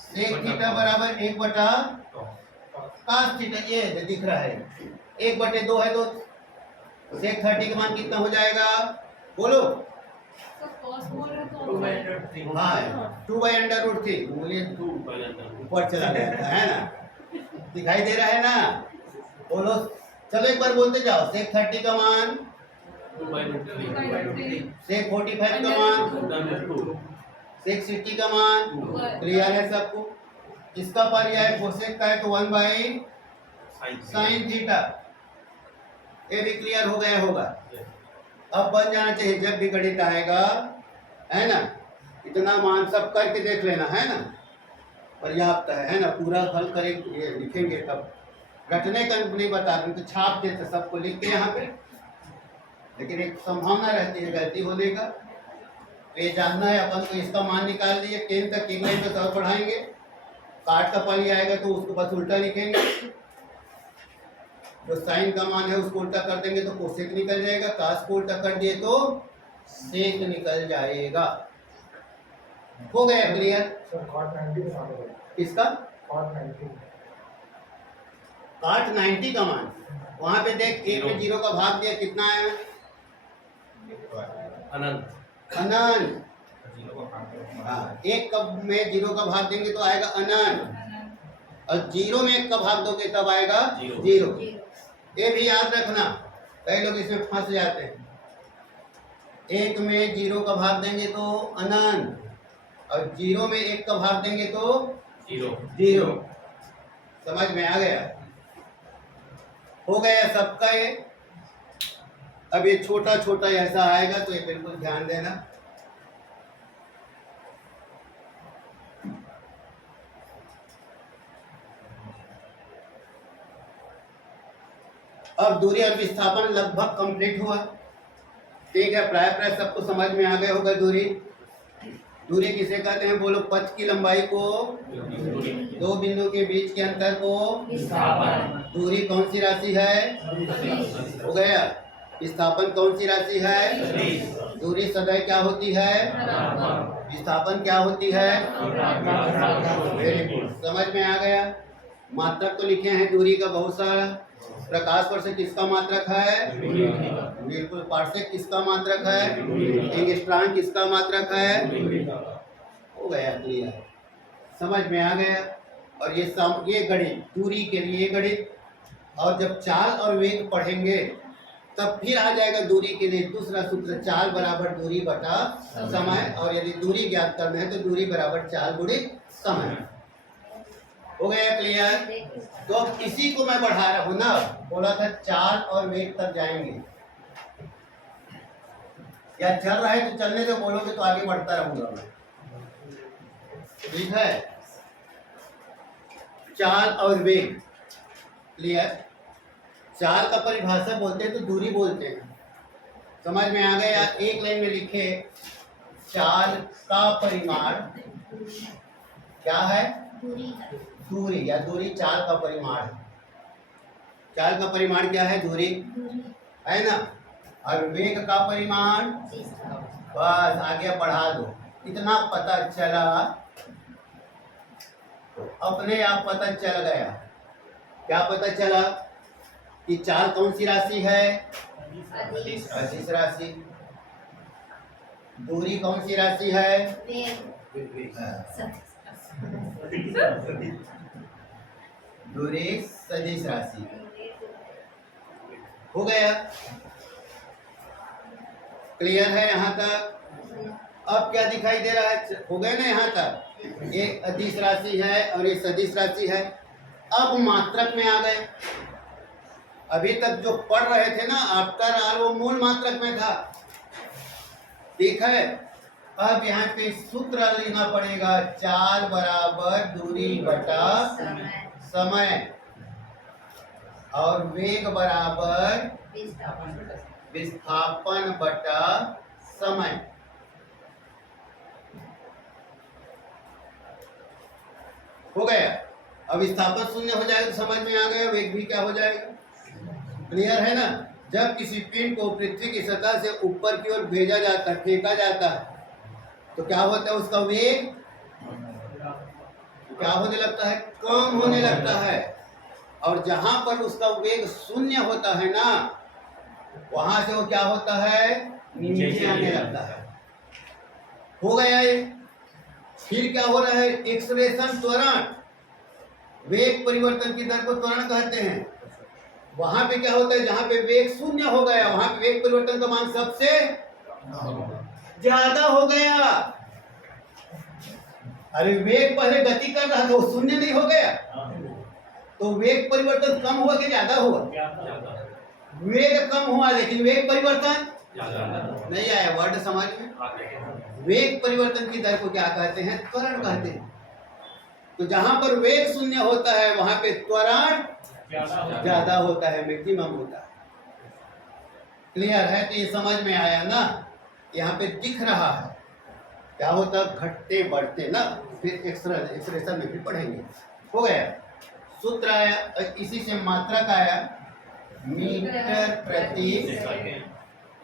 सेक थीटा बराबर 1/, कास थीटा ये दिख रहा है 1/2 है, तो सेक 30 का मान कितना हो जाएगा? बोलो। तो cos बोल रहे तो हाँ 2/√3 बोलिए, ऊपर चला गया था, है ना? दिखाई दे रहा है ना? बोलो, चलो एक बार बोलते जाओ। सेक 30 का मान, 2/3 सेक 45 का मान, सेक 60 का मान। क्लियर है सबको? इसका पर्याय कोसेक का है तो 1/sin थीटा। ये भी क्लियर हो गया होगा। अब बन जाना चाहिए जब भी गणित आएगा, है ना? इतना मान सब करके देख लेना, है ना? पर्याप्त है ना? पूरा हल करेंगे, ये लिखेंगे तब। रटने का नहीं बता रहे तो छाप देते सबको लिख के यहाँ पे, लेकिन एक संभावना रहती है गलती होने का। तो ये जानना है अपन को। इसका मान निकाल दिए, 10 तक एक लाइन में और बढ़ाएंगे। काट का पाली आएगा तो उसको बस उल्टा लिखेंगे। जो साइन का मान है उसको उल्टा कर देंगे तो कोसेक निकल जाएगा। कास को उल्टा कर दिए तो सेक निकल जाएगा। हो गया क्लियर? किसका? काट 90 का मान वहां पे देख, 1 में 0 का भाग दिया, कितना आया? अनंत। अनंत। हाँ, 1 में 0 का भाग देंगे तो आएगा अनंत, और 0 में 1 का भाग दोगे तब आएगा 0। ये भी याद रखना, कई लोग इसमें फंस जाते हैं। 1 में 0 का भाग देंगे तो अनंत, और 0 में 1 का भाग देंगे तो 0। समझ में आ गया? हो गया सबका ये। अब ये छोटा छोटा ऐसा आएगा तो ये बिल्कुल ध्यान देना। अब दूरी और विस्थापन लगभग कंप्लीट हुआ। ठीक है, प्राय सबको समझ में आ गया होगा। दूरी किसे कहते हैं? बोलो। पथ की लंबाई को, दो बिंदु के बीच के अंतर को। दूरी कौन सी राशि है? हो गया। विस्थापन कौन सी राशि है? दूरी सदैव क्या होती है? विस्थापन क्या होती है? वेरी गुड, समझ में आ गया। मात्रक तो लिखे हैं दूरी का बहुत सारा। प्रकाश वर्ष किसका मात्रक है? बिल्कुल। पार्सेक किसका मात्रक है? एंगस्ट्रॉम किसका मात्रक है? हो गया क्लियर, समझ में आ गया। और ये गणित दूरी के लिए गणित, और जब चाल और वेग पढ़ेंगे तब फिर आ जाएगा दूरी के लिए दूसरा सूत्र, चाल बराबर दूरी बटा समय। और यदि दूरी ज्ञात करना है तो दूरी बराबर चाल गुणित समय। हो गया क्लियर? तो अब इसी को मैं बढ़ा रहा हूं ना, बोला था चाल और वेग तक जाएंगे। या चल रहा है तो चलने दो, बोलोगे तो आगे बढ़ता रहूंगा मैं। ठीक है? चाल और वेग क्लियर। चाल का परिभाषा बोलते हैं तो दूरी बोलते हैं। समझ में आ गया? एक लाइन में लिखे, चाल का परिमाण क्या है? दूरी, या दूरी चाल का परिमाण। चाल का परिमाण क्या है? दूरी, है ना? और वेग का परिमाण, बस आगे बढ़ा दो। इतना पता चला, अपने आप पता चल गया। क्या पता चला? कि चाल कौन सी राशि है? अदिश राशि। दूरी कौन सी राशि है? दूरी सदिश राशि हो गया। क्लियर है यहाँ तक? अब क्या दिखाई दे रहा है? हो गए ना यहाँ तक? ये अदिश राशि है और ये सदिश राशि है। अब मात्रक में आ गए। अभी तक जो पढ़ रहे थे ना आफ्टर ऑल, वो मूल मात्रक में था, ठीक है। अब यहाँ पे सूत्र लेना पड़ेगा, 4 बराबर दूरी बटा समय और वेग बराबर विस्थापन बटा समय। हो गया। अब विस्थापन शून्य हो जाएगा तो समझ में आ गया, वेग भी क्या हो जाएगा। क्लियर है ना? जब किसी पिंड को पृथ्वी की सतह से ऊपर की ओर भेजा जाता है, फेंका जाता है, तो क्या होता है? उसका वेग क्या होने लगता है? कम होने लगता है। और जहां पर उसका वेग शून्य होता है ना, वहां से वो क्या होता है? नीचे आने लगता है। हो गया ये। फिर क्या हो रहा है? एक्सलेशन, त्वरण। वेग परिवर्तन की दर को त्वरण कहते हैं। वहां पे क्या होता है? जहां पे वेग शून्य हो गया, वहां पे वेग परिवर्तन का मान सबसे ज्यादा हो गया। अरे वेग पहले गति कर रहा था, वो शून्य नहीं हो गया, तो वेग परिवर्तन कम हुआ कि ज्यादा हुआ? वेग कम हुआ लेकिन वेग परिवर्तन नहीं आया। वर्ड समझ में? वेग परिवर्तन की दर को क्या कहते हैं? त्वरण कहते हैं। तो जहां पर वेग शून्य होता है वहां पे त्वरण ज्यादा होता है, मैक्सिमम होता है। क्लियर है? तो ये समझ में आया ना? यहाँ पे दिख रहा है क्या होता है? घटते बढ़ते ना, फिर एक्सप्रेशन में भी पढ़ेंगे। हो गया। सूत्र आया, इसी से मात्रक आया मीटर प्रति,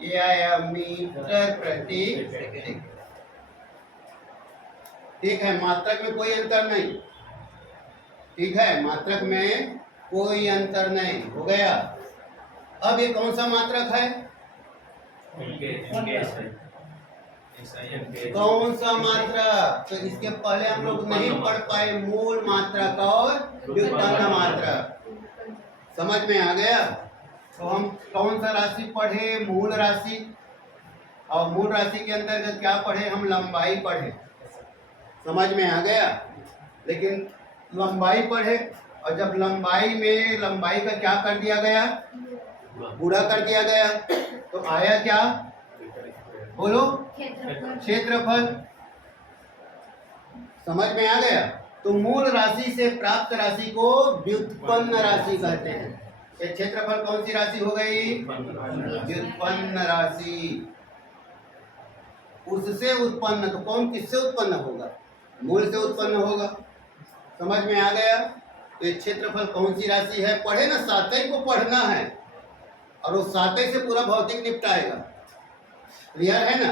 ये आया मीटर प्रति सेकंड। ठीक है, मात्रक में कोई अंतर नहीं। ठीक है, मात्रक में कोई अंतर नहीं। हो गया। अब ये कौन सा मात्रक है? कौन सा मात्रक? तो इसके पहले हम लोग नहीं पढ़ पाए मूल मात्रक और व्युत्पन्न मात्रक। समझ में आ गया? तो हम कौन सा राशि पढ़े? मूल राशि। और मूल राशि के अंतर्गत क्या पढ़े? हम लंबाई पढ़े। समझ में आ गया? लेकिन लंबाई पढ़े, और जब लंबाई में लंबाई का क्या कर दिया गया? गुणा कर दिया गया, तो आया क्या? बोलो। क्षेत्रफल। समझ में आ गया? तो मूल राशि से प्राप्त राशि को व्युत्पन्न राशि कहते हैं। ये क्षेत्रफल कौन सी राशि हो गई? व्युत्पन्न राशि। उससे उत्पन्न, तो कौन किससे उत्पन्न होगा? मूल से उत्पन्न होगा। समझ में आ गया? तो ये क्षेत्रफल कौन सी राशि है? पढ़े ना, सातई को पढ़ना है और वो सातई से पूरा भौतिक निपटाएगा। क्लियर है ना?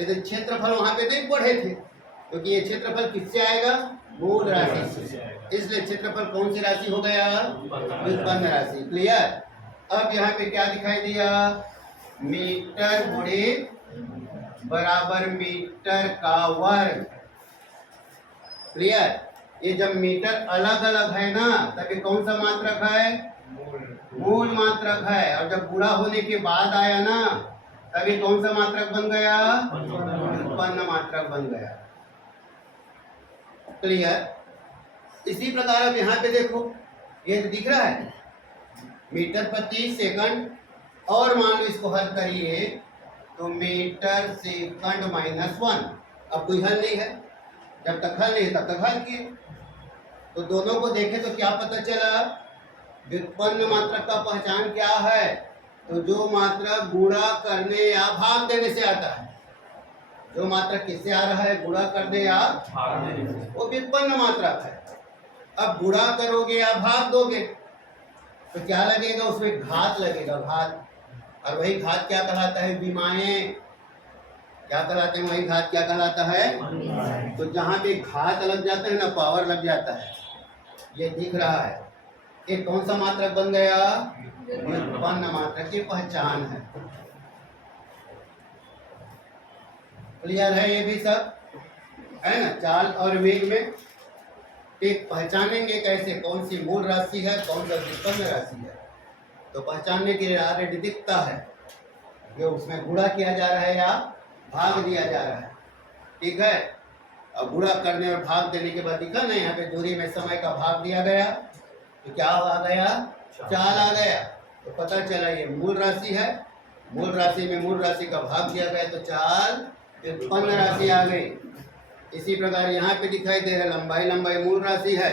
ये क्षेत्रफल वहां पे नहीं पढ़े थे, क्योंकि ये क्षेत्रफल किससे आएगा? मूल राशि से। इसलिए क्षेत्रफल कौन सी राशि हो गया? व्युत्पन्न राशि। क्लियर? अब यहाँ पे क्या दिखाई दिया? मीटर गुणे बराबर मीटर का वर्ग। क्लियर? ये जब मीटर अलग अलग है ना, तब ये कौन सा मात्रक है? मूल मात्रक है। और जब गुणा होने के बाद आया ना, तब ये कौन सा मात्रक बन गया? व्युत्पन्न मात्रक बन गया। क्लियर? इसी प्रकार अब यहाँ पे देखो, ये दिख रहा है मीटर प्रति सेकंड, और मान लो इसको हल करिए तो मीटर सेकंड -1। अब कोई हल नहीं है, जब तक हल नहीं तब तक हल किए। तो दोनों को देखें तो क्या पता चला? व्युत्पन्न मात्रक का पहचान क्या है? तो जो मात्रक गुणा करने या भाग देने से आता है, जो मात्रक किससे आ रहा है? गुणा करने या वो व्युत्पन्न मात्रक है। अब गुणा करोगे या भाग दोगे तो क्या लगेगा? उसमें घात लगेगा, घात। और वही घात क्या कहलाता है? विमाएं। क्या कहलाते हैं? वही घात क्या कहलाता है? तो जहां पे घात लग जाता है ना, पावर लग जाता है। ये दिख रहा है, ये कौन सा मात्रक बन गया? व्युत्पन्न मात्रक की पहचान है। क्लियर है ये भी सब, है ना। चाल और वेग में एक पहचानेंगे कैसे कौन सी मूल राशि है, कौन सा व्युत्पन्न राशि है। तो पहचानने के लिए आर्य दिखता है कि उसमें गुणा किया जा रहा है या भाग दिया जा रहा है, ठीक है। अब गुणा करने और भाग देने के बाद दिखा ना यहाँ पे दूरी में समय का भाग दिया गया, तो क्या आ गया, चाल आ गया। तो पता चला ये मूल राशि है, मूल राशि में मूल राशि का भाग दिया गया तो चाल व्युत्पन्न राशि आ गई। इसी प्रकार यहाँ पे दिखाई दे रहा लंबाई, लंबाई मूल राशि है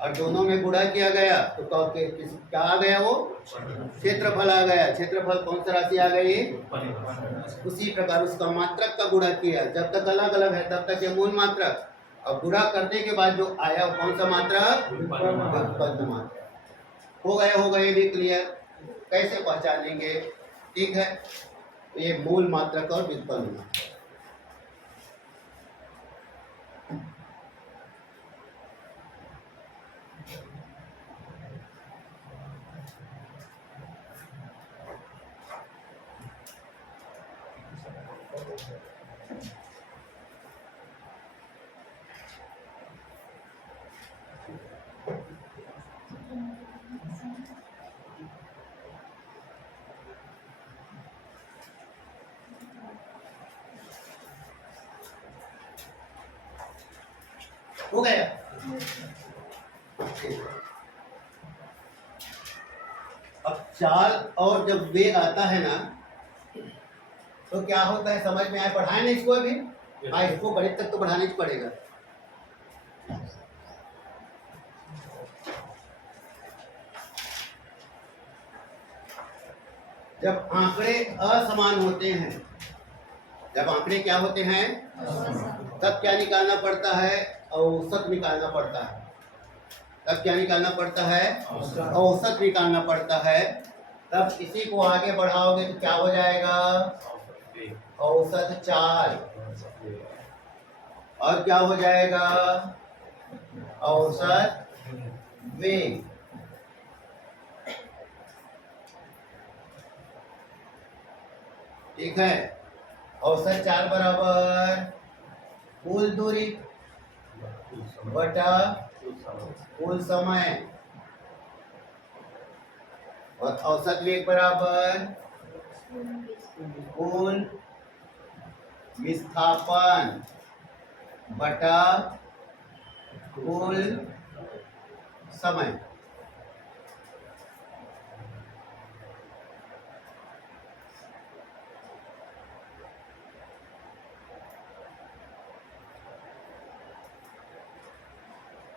और दोनों में गुणा किया गया तो क्या आ गया, वो क्षेत्रफल आ गया। क्षेत्रफल कौन सा राशि आ गई, उसी प्रकार उसका मात्रक का गुणा किया। जब तक अलग अलग है तब तक ये मूल मात्रक, और गुणा करने के बाद जो आया वो कौन सा मात्रक, व्युत्पन्न मात्रक। हो गए भी क्लियर, कैसे पहचानेंगे, ठीक है। ये मूल मात्रक और व्युत्पन्न मात्रक। हो गया। अब चाल और जब वेग आता है ना तो क्या होता है, समझ में आया, पढ़ाए ना इसको अभी, हाँ इसको गणित तक तो बढ़ाना ही पड़ेगा। जब आंकड़े असमान होते हैं, जब आंकड़े क्या होते हैं, तब क्या निकालना पड़ता है, औसत निकालना पड़ता है। तब क्या निकालना पड़ता है, औसत निकालना पड़ता है। तब इसी को आगे बढ़ाओगे तो क्या हो जाएगा, औसत चाल, और क्या हो जाएगा, औसत वेग। ठीक है। औसत चाल बराबर कुल दूरी बटा कुल समय, और औसत वेग बराबर कुल विस्थापन बटा कुल समय।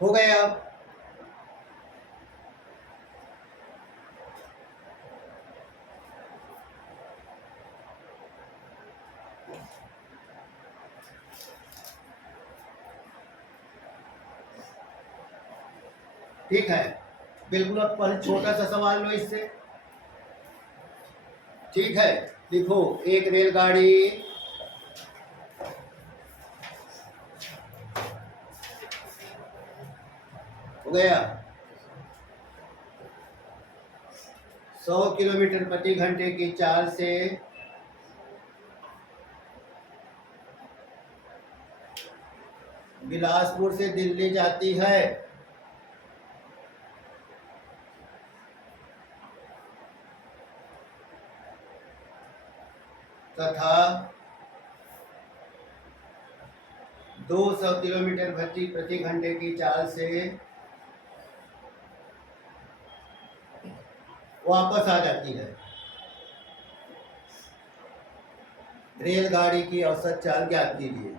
हो गए अब, ठीक है। बिल्कुल अब पहले छोटा सा सवाल लो इससे, ठीक है। लिखो, एक रेलगाड़ी हो गया 100 किलोमीटर प्रति घंटे की चाल से बिलासपुर से दिल्ली जाती है, तथा 200 किलोमीटर प्रति घंटे की चाल से वापस आ जाती है। रेलगाड़ी की औसत चाल ज्ञात कीजिए।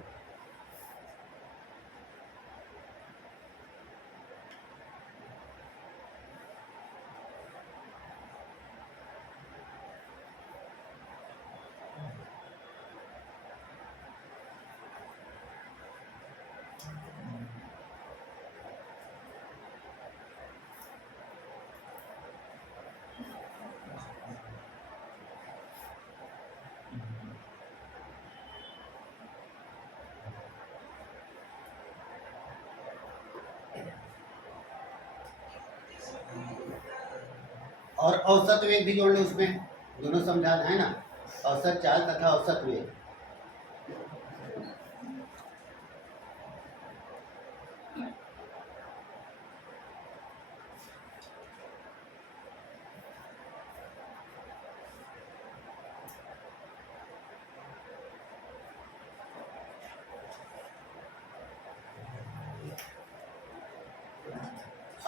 और औसत वेग भी जोड़ लो उसमें, दोनों समझाना है ना, औसत चाल तथा औसत वेग।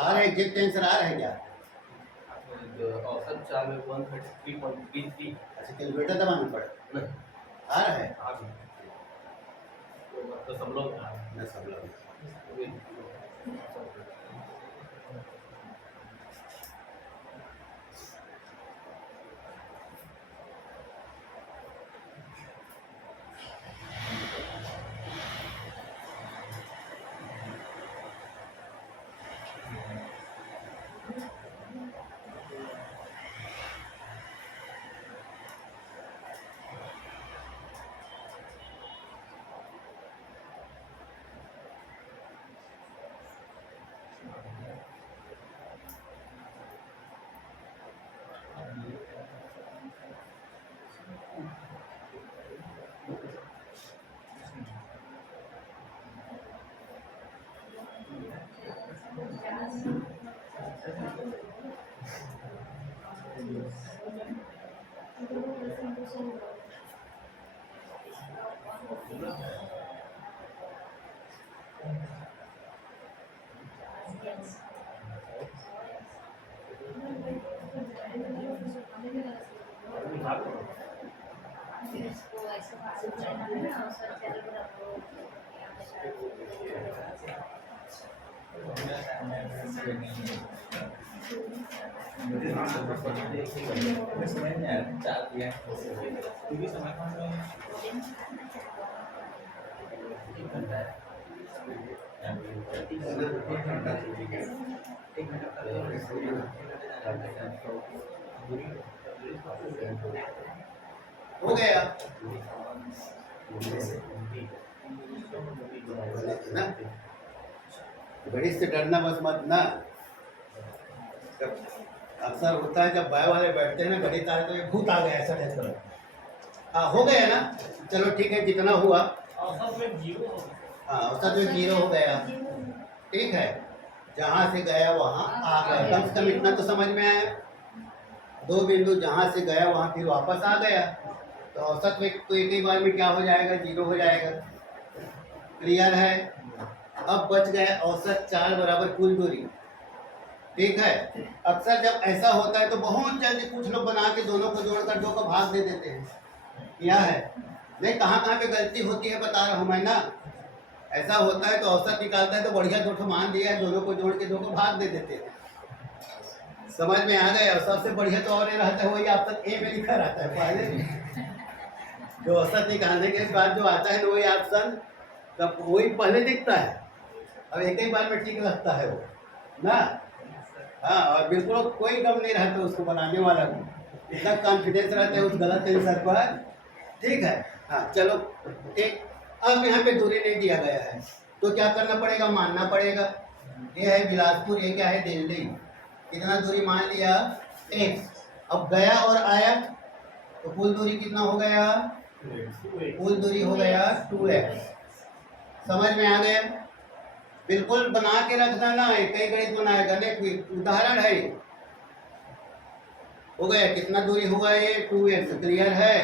आ रहा है एग्जैक्ट आंसर आ रहा है क्या? औसत चाल में 133.33। अच्छा कैलकुलेटर दबाना पड़ा, नहीं, आ रहा है आ गया। तो सब लोग आ रहे ना सब लोग। हैं। हो गया ना, गणित से डरना बस मत ना। अक्सर होता है जब बाय वाले बैठते हैं ना गणित आए तो ये भूत आ गया ऐसा टाइप का। हाँ हो गया ना, चलो ठीक है जितना हुआ। औसत में 0 हो गया। हाँ औसत में 0 हो गया, ठीक है। जहाँ से गया वहाँ आ गया, कम से कम इतना तो समझ में आया। 2 बिंदु जहाँ से गया वहाँ फिर वापस आ गया, तो औसत में तो एक ही बार में क्या हो जाएगा, 0 हो जाएगा। क्लियर है? अब बच गया औसत 4 बराबर कुल दूरी, ठीक है। अक्सर जब ऐसा होता है तो बहुत जल्दी कुछ लोग बना के दोनों को जोड़कर 2 को भाग दे देते हैं। क्या है नहीं, कहाँ कहाँ पे गलती होती है बता रहा हूँ मैं ना। ऐसा होता है तो औसत निकालता है तो बढ़िया 2 ठो मान दिया है, दोनों को जोड़ के 2 को भाग दे देते हैं। समझ में आ गया? और सबसे बढ़िया तो और ये रहता है, वही ऑप्शन ए में लिखा रहता है पहले। जो औसत निकालने के बाद जो आता है ना वही ऑप्शन तब वही पहले दिखता है। अब एक ही बार में ठीक लगता है वो ना। हाँ और बिल्कुल कोई गम नहीं रहता उसको बनाने वाला को, इतना कॉन्फिडेंस रहता है उस गलत आंसर पर, ठीक है। हाँ चलो ठीक। अब यहाँ पे दूरी नहीं दिया गया है तो क्या करना पड़ेगा, मानना पड़ेगा। ये है बिलासपुर, ये क्या है दिल्ली। कितना दूरी मान लिया, x। अब गया और आया तो कुल दूरी कितना हो गया, कुल दूरी हो गया 2x। समझ में आ गया? बिल्कुल बना के रखना ना, कई गणित बनाएगा नहीं, उदाहरण है। हो गया कितना दूरी हुआ ये 2x। क्लियर है?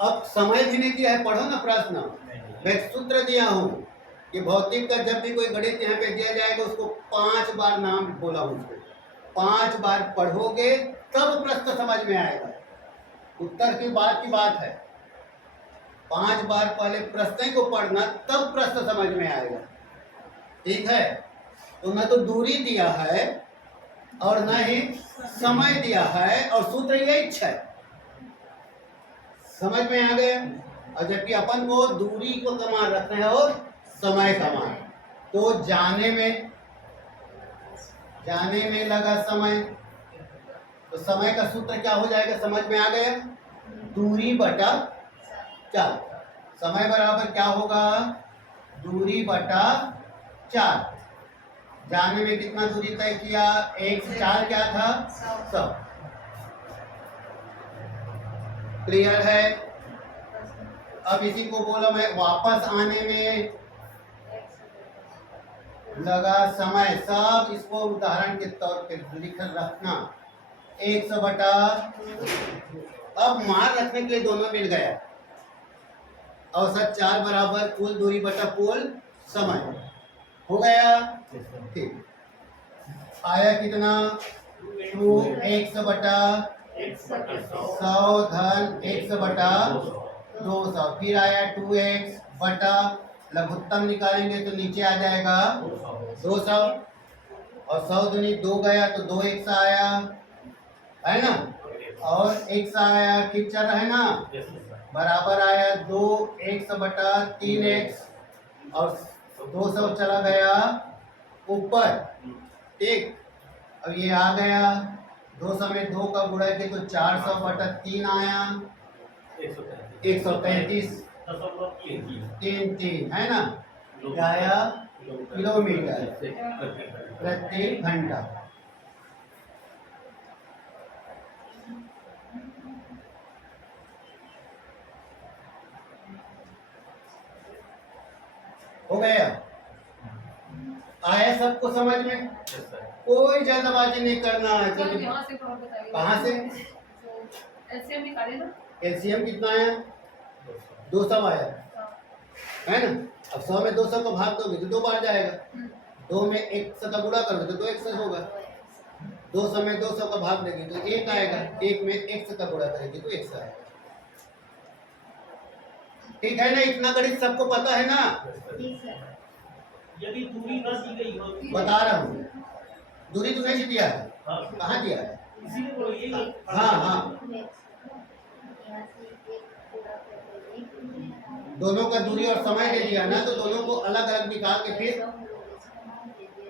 अब समय भी नहीं दिया है, पढ़ो ना प्रश्न। मैं सूत्र दिया हूँ कि भौतिक का जब भी कोई गणित यहाँ पे दिया जाएगा उसको 5 बार नाम बोला हूँ, उसको 5 बार पढ़ोगे तब प्रश्न समझ में आएगा। उत्तर की बात है, 5 बार पहले प्रश्न को पढ़ना तब प्रश्न समझ में आएगा, ठीक है। तो न तो दूरी दिया है और न ही समय दिया है और सूत्र यही है। समझ में आ गया? और जबकि अपन को दूरी को कमान रखना है और समय कमान, तो जाने में लगा समय, तो समय का सूत्र क्या हो जाएगा, समझ में आ गया, दूरी बटा 4। समय बराबर क्या होगा, दूरी बटा 4। जाने में कितना दूरी तय किया, 1 से 4 क्या था, 100। क्लियर है? अब इसी को बोला मैं, वापस आने में लगा समय, सब इसको उदाहरण के तौर पे लिख रखना। 100 बटा, अब मार रखने के लिए दोनों मिल गया। औसत 4 बराबर कुल दूरी बटा कुल समय हो गया, ठीक। आया कितना 2x बटा 100 धन x बटा 200, फिर आया 2x बटा लघुत्तम निकालेंगे तो नीचे आ जाएगा 200, और 100 दूनी 2 गया तो 2x आया, है ना, और x आया, ठीक चल रहा है ना, बराबर आया 2x बटा 3x, और 200 चला गया ऊपर, ठीक। अब ये आ गया 200 में 2 का गुणा किया तो 400 बटा 3 आया, 133 3 है ना, क्या आया किलोमीटर प्रति घंटा। हो गया, आया सबको समझ में, कोई जल्दबाजी नहीं करना है। सर यहाँ से कहाँ बताइए? कहाँ से? एलसीएम निकाले ना? एलसीएम कितना आया 200 आया, हाँ। है ना। अब 100 में 200 को भाग दोगे तो 2 बार जाएगा, हम्म। 2 में 100 का गुणा करोगे तो 2x होगा, 200 में 200 का भाग देंगे तो 1 आएगा, 1 में 100 का गुणा करेंगे तो 100 आएगा, ठीक है ना। इतना गणित सबको पता है ना, यदि दूरी न दी गई हो बता रहा हूँ, दूरी तो नहीं दिया है, हाँ, कहाँ दिया है, इसीलिए बोलो ये हाँ हाँ, दोनों का दूरी और समय दे दिया ना, तो दोनों को अलग अलग निकाल के फिर,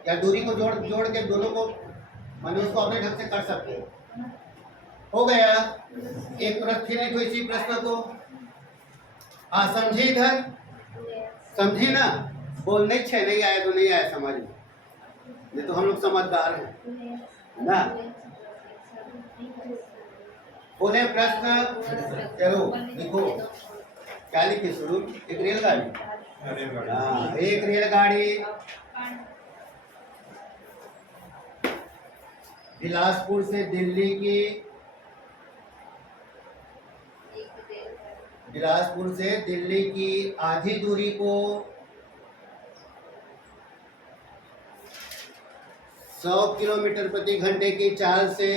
या दूरी को जोड़ जोड़ के दोनों को माने उसको अपने ढंग से कर सकते हैं। हो गया, एक प्रश्न फिर लिखो इसी प्रश्न को, समझे इधर, समझे ना, बोलने छे नहीं आया तो नहीं आया समझ में, ये तो हम लोग समझदार हैं ना। बोले प्रश्न, चलो लिखो, क्या लिखे शुरू, एक रेलगाड़ी, हाँ एक रेलगाड़ी बिलासपुर से दिल्ली की, बिलासपुर से दिल्ली की आधी दूरी को 100 किलोमीटर प्रति घंटे की चाल से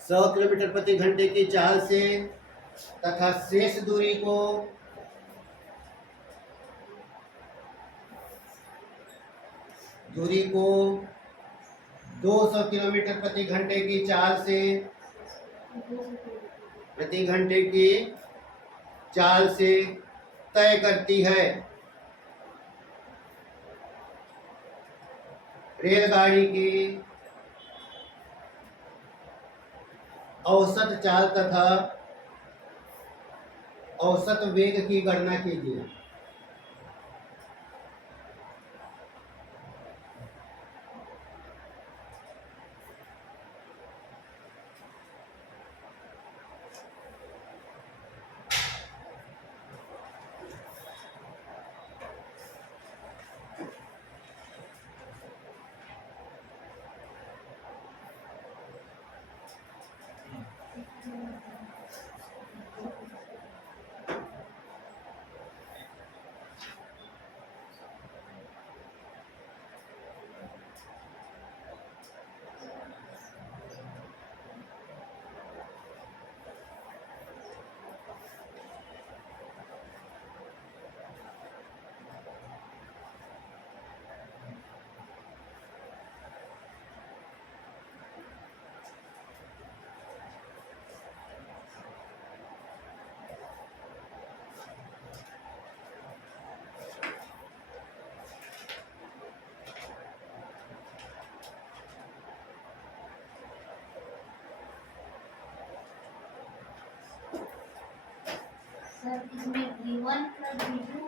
100 किलोमीटर प्रति घंटे की चाल से तथा शेष दूरी को दूरी को 200 किलोमीटर प्रति घंटे की चाल से प्रति घंटे की चाल से तय करती है। रेलगाड़ी की औसत चाल तथा औसत वेग की गणना कीजिए। सर इसमें V1 प्लस V2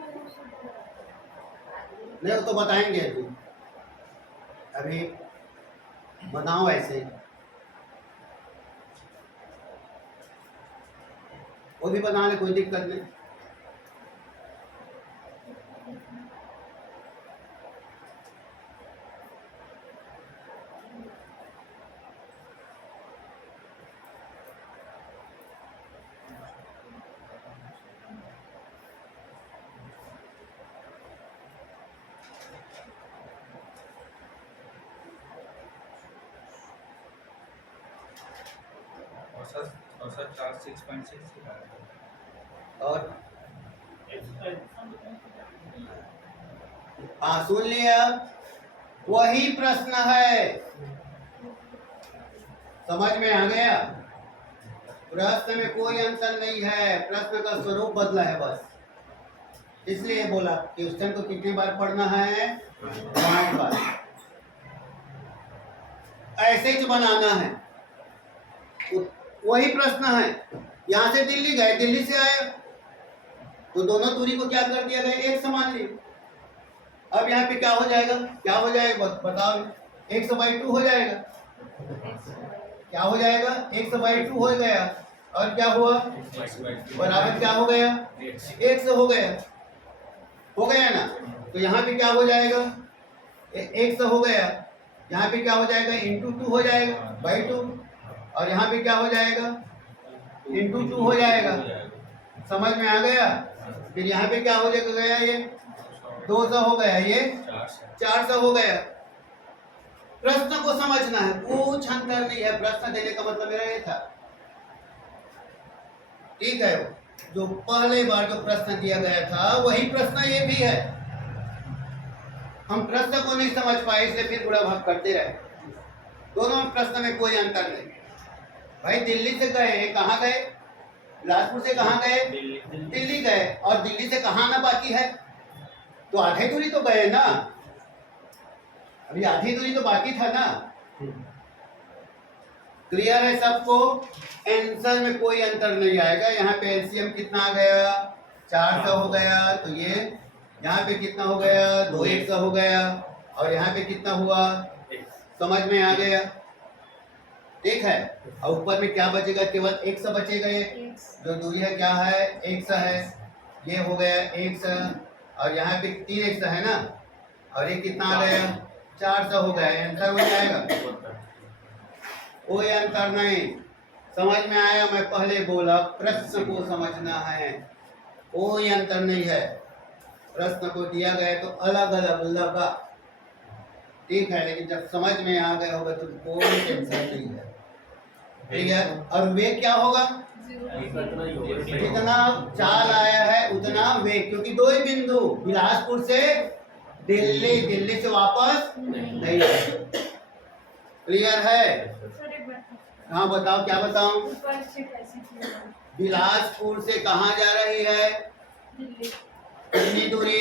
नहीं, वो तो बताएंगे अभी, अभी बनाओ ऐसे, वो भी बना ले, कोई दिक्कत नहीं। औसत 6.6 दिखा रहा है। और हाँ सुन लिया, वही प्रश्न है। समझ में आ गया? प्रश्न में कोई अंतर नहीं है, प्रश्न का स्वरूप बदला है बस। इसलिए बोला क्वेश्चन को कितनी बार पढ़ना है? 5 बार। ऐसे ही बनाना है। वही प्रश्न है। यहाँ से दिल्ली गए, दिल्ली से आए, तो दोनों दूरी को क्या कर दिया गया? एक समान लिए। अब यहाँ पे क्या हो जाएगा? क्या हो जाएगा बताओ? 1/2 हो जाएगा। क्या हो जाएगा? 1/2 हो गया। और क्या हुआ? बराबर क्या हो गया? 1 हो गया। हो गया ना? तो यहाँ पे क्या हो जाएगा? 1 हो गया। यहाँ पे क्या हो जाएगा? × 2 हो जाएगा /2। और यहाँ पे क्या हो जाएगा? × 2 हो जाएगा। समझ में आ गया? फिर यहाँ पे क्या हो गया? ये 200 हो गया, ये 400 हो गया। प्रश्न को समझना है, कुछ अंतर नहीं है। प्रश्न देने का मतलब मेरा ये था, ठीक है? जो पहले बार जो प्रश्न दिया गया था वही प्रश्न ये भी है। हम प्रश्न को नहीं समझ पाए इसलिए फिर बुरा भाग करते रहे। दोनों प्रश्न में कोई अंतर नहीं। भाई दिल्ली से गए, कहाँ गए? बिलासपुर से कहाँ गए? दिल्ली गए। और दिल्ली से कहाँ आना बाकी है? तो आधी दूरी तो गए ना, अभी आधी दूरी तो बाकी था ना। क्लियर है सबको? आंसर में कोई अंतर नहीं आएगा। यहाँ पे एलसीएम कितना आ गया? 400 हो गया। तो ये यहाँ पे कितना हो गया? 2x हो गया। और यहाँ पे कितना हुआ? समझ में आ गया? ठीक है। और ऊपर में क्या बचेगा? केवल x बचेगा। ये जो दूरी है क्या है? x है। ये हो गया x। और यहाँ पे 3x है ना। और ये कितना आ गया? 400 हो गया। आंसर हो जाएगा। कोई अंतर नहीं। समझ में आया? मैं पहले बोला प्रश्न को समझना है, कोई अंतर नहीं है। प्रश्न को दिया गया तो अलग अलग लगा, ठीक है, लेकिन जब समझ में आ गया होगा तो कोई टेंशन नहीं है। ठीक है? और वेग क्या होगा? जितना चाल आया है उतना वेग, क्योंकि 2 ही बिंदु, बिलासपुर से दिल्ली, दिल्ली से वापस नहीं है। क्लियर है? हाँ बताओ, क्या बताऊं? बिलासपुर से कहाँ जा रही है? कितनी दूरी?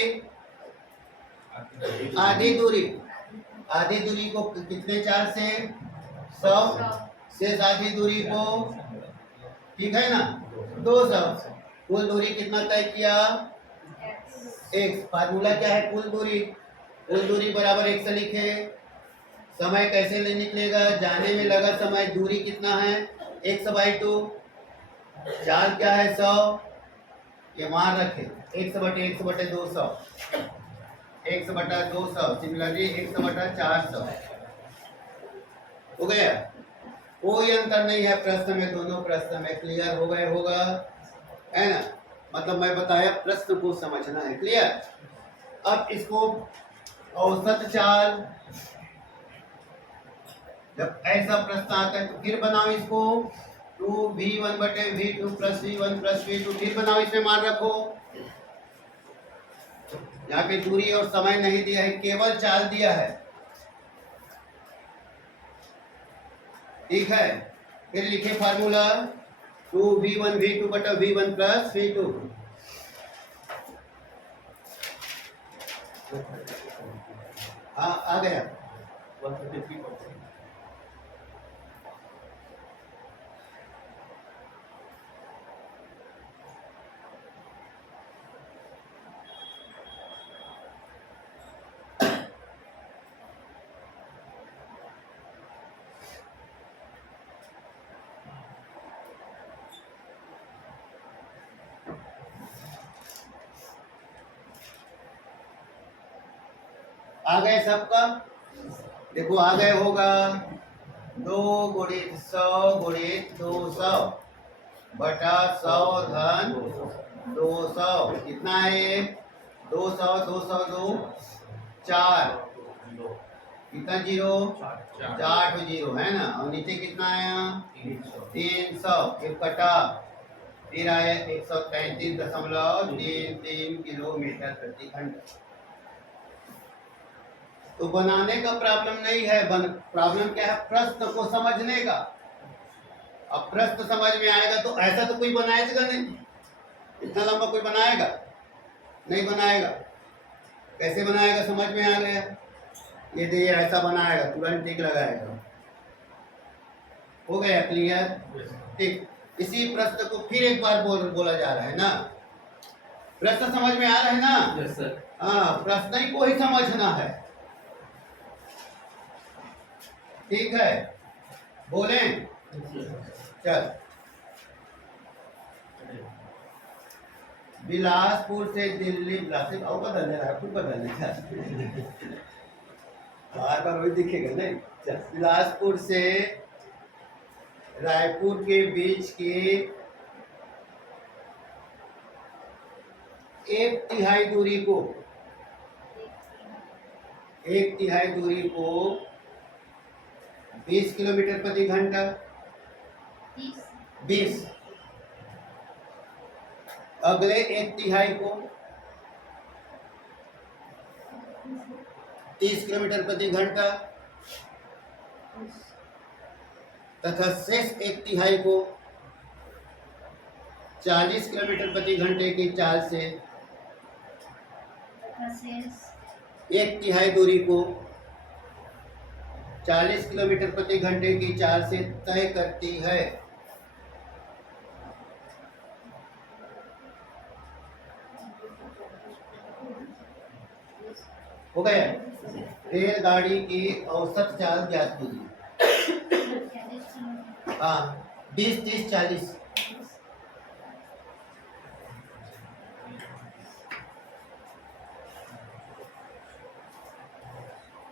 आधी दूरी। आधी दूरी को कितने चार्ज से? 100 से आधी दूरी को, ठीक है ना, 200। कुल दूरी कितना तय किया? x। फार्मूला क्या है? कुल दूरी। कुल दूरी बराबर 1 से लिखे। समय कैसे निकलेगा? जाने में लगा समय, दूरी कितना है? 1/2। चाल क्या है? 100। ये मान रखे 1/200। 1/200। सिमिलरली 1/400 हो गया। कोई अंतर नहीं है प्रश्न में, दोनों प्रश्न में। क्लियर हो गए होगा, है ना? मतलब मैं बताया प्रश्न को समझना है। क्लियर? अब इसको औसत चाल, जब ऐसा प्रश्न आता है तो फिर बनाओ इसको 2v1/v2 + v1 + v2। फिर बनाओ, इसमें मान रखो। यहाँ पे दूरी और समय नहीं दिया है, केवल चाल दिया है। ठीक है? फिर लिखे फार्मूला 2v1v2/v1 + v2। हाँ आ गया। 133.6। आ गए सबका? देखो आ गए होगा। 2 × 100 × 200 बटा 100 धन 200 कितना है? 200 200 2 4 कितना जीरो? चार। 4 जीरो है ना। और नीचे कितना आया? 300। ये कटा, फिर आया 133.33 किलोमीटर प्रति घंटा। तो बनाने का प्रॉब्लम नहीं है, प्रॉब्लम क्या है? प्रश्न को समझने का। अब प्रश्न समझ में आएगा तो ऐसा तो कोई बनाएगा नहीं, इतना लंबा कोई बनाएगा नहीं, बनाएगा कैसे बनाएगा? समझ में आ गया? ये देखिए ऐसा बनाएगा, तुरंत टिक लगाएगा। हो गया क्लियर? ठीक। इसी प्रश्न को फिर एक बार बोला जा रहा है ना। प्रश्न समझ में आ रहा है ना? Yes sir. हाँ, प्रश्न ही को ही समझना है। ठीक है, बोलें? चल, बिलासपुर से दिल्ली, बिलासपुर और बदलने रायपुर बदलने बार बार वही दिखेगा नहीं। चल, बिलासपुर से रायपुर के बीच की 1/3 दूरी को 20 किलोमीटर प्रति घंटा। 20। अगले 1/3 को 30 किलोमीटर प्रति घंटा तथा शेष 1/3 को 40 किलोमीटर प्रति घंटे की चाल से 1/3 दूरी को 40 किलोमीटर प्रति घंटे की चाल से तय करती है। हो गया? रेलगाड़ी की औसत चाल ज्ञात कीजिए। हाँ, 20, 30, 40।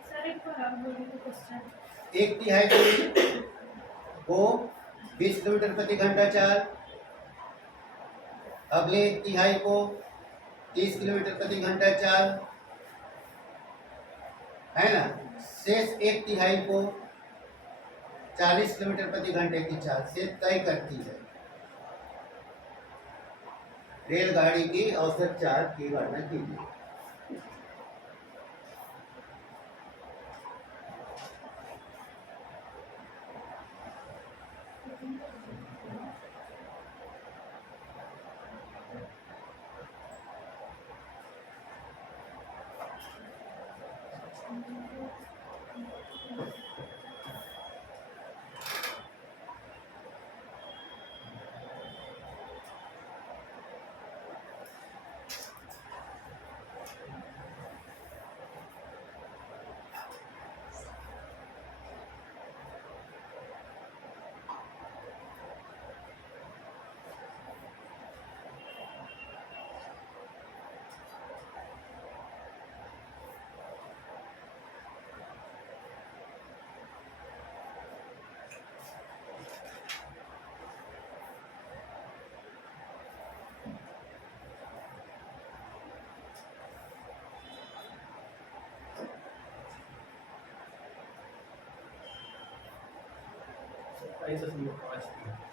सर एक बार आप बोलिए क्वेश्चन। 1/3 दूरी को 20 किलोमीटर प्रति घंटा चाल, अगले 1/3 को 30 किलोमीटर प्रति घंटा चाल, है ना। शेष 1/3 को 40 किलोमीटर प्रति घंटे की चाल से तय करती है। रेलगाड़ी की औसत चाल की गणना कीजिए।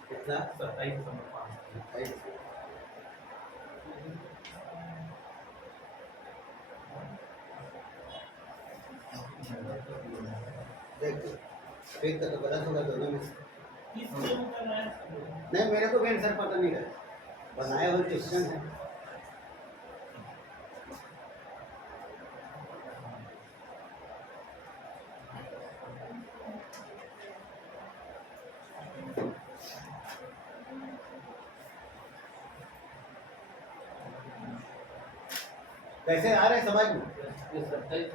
कितना? 27.5। देखो, एक का तो गलत होगा दोनों में से। नहीं, मेरे को भी आंसर पता नहीं रहा, बनाया हुआ क्वेश्चन है। कैसे आ रहे समझ में? ये 27।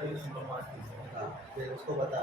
हाँ फिर उसको बता।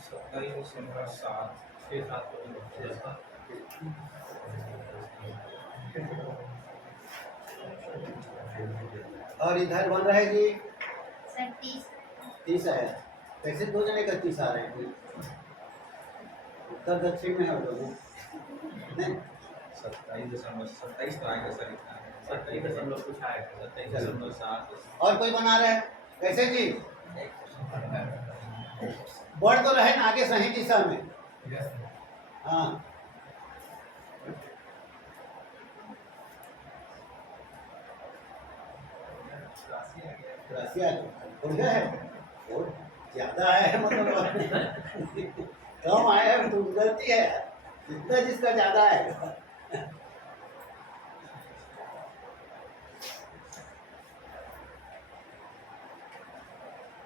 सत्ताईस संख्या 7 और इधर बन रहा है जी सर 30 30 है। कैसे दो जने का 30 आ रहे हैं? उत्तर दक्षिण में है दोनों। नहीं? 27 तो आएगा सर इतना 27 कुछ आएगा 27.7 और कोई बना रहा है? कैसे जी? बढ़ तो रहे ना आगे सही दिशा में। हाँ राशि आ गई। बढ़िया है, बहुत ज्यादा आया है मतलब कम आया है तो गलती है। जितना जिसका ज्यादा आएगा।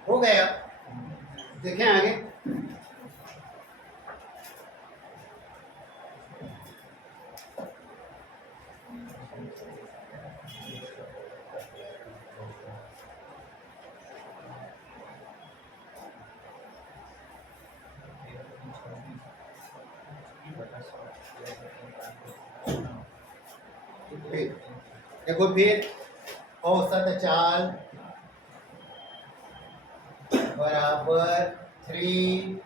हो गया, देखें आगे। देखो फिर औसत चाल बराबर 3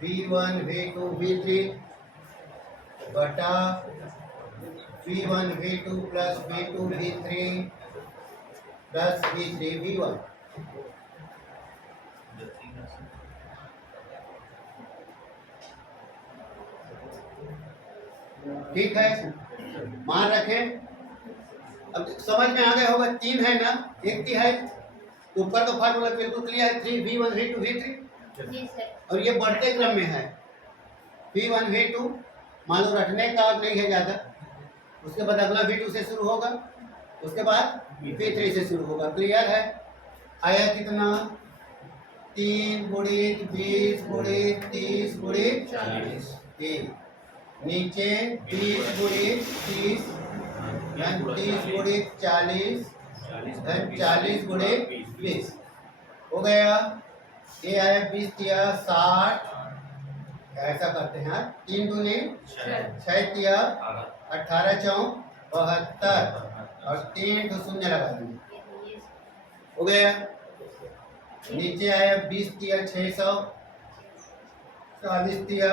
V1 V2 V3 बटा V1 V2 plus V2 V3 plus V3 V1। ठीक है, मान रखें। अब समझ में आ गया होगा, 3 है ना, एक तिहाई। तो ऊपर का फार्मूला बिल्कुल क्लियर है, 3 V1 V2 V3 जी सर और ये बढ़ते क्रम में है। V1 V2 मान लो रटने का नहीं है ज़्यादा, उसके बाद अगला V2 से शुरू होगा, उसके बाद V3 से शुरू होगा। क्लियर है? आया कितना? 3 गुणित 20 गुणित 30 गुणित 3। नीचे 20 गुणित 30 धन 30 गुणित 40 धन 40 गुणित 20 हो गया। ये आया 20 तिया 60। ऐसा करते हैं, 3 दूनी 6 तिया 18 चौक 72 और 3 तो शून्य लगा देंगे। हो गया। नीचे आया 20 तिया 600 40 तिया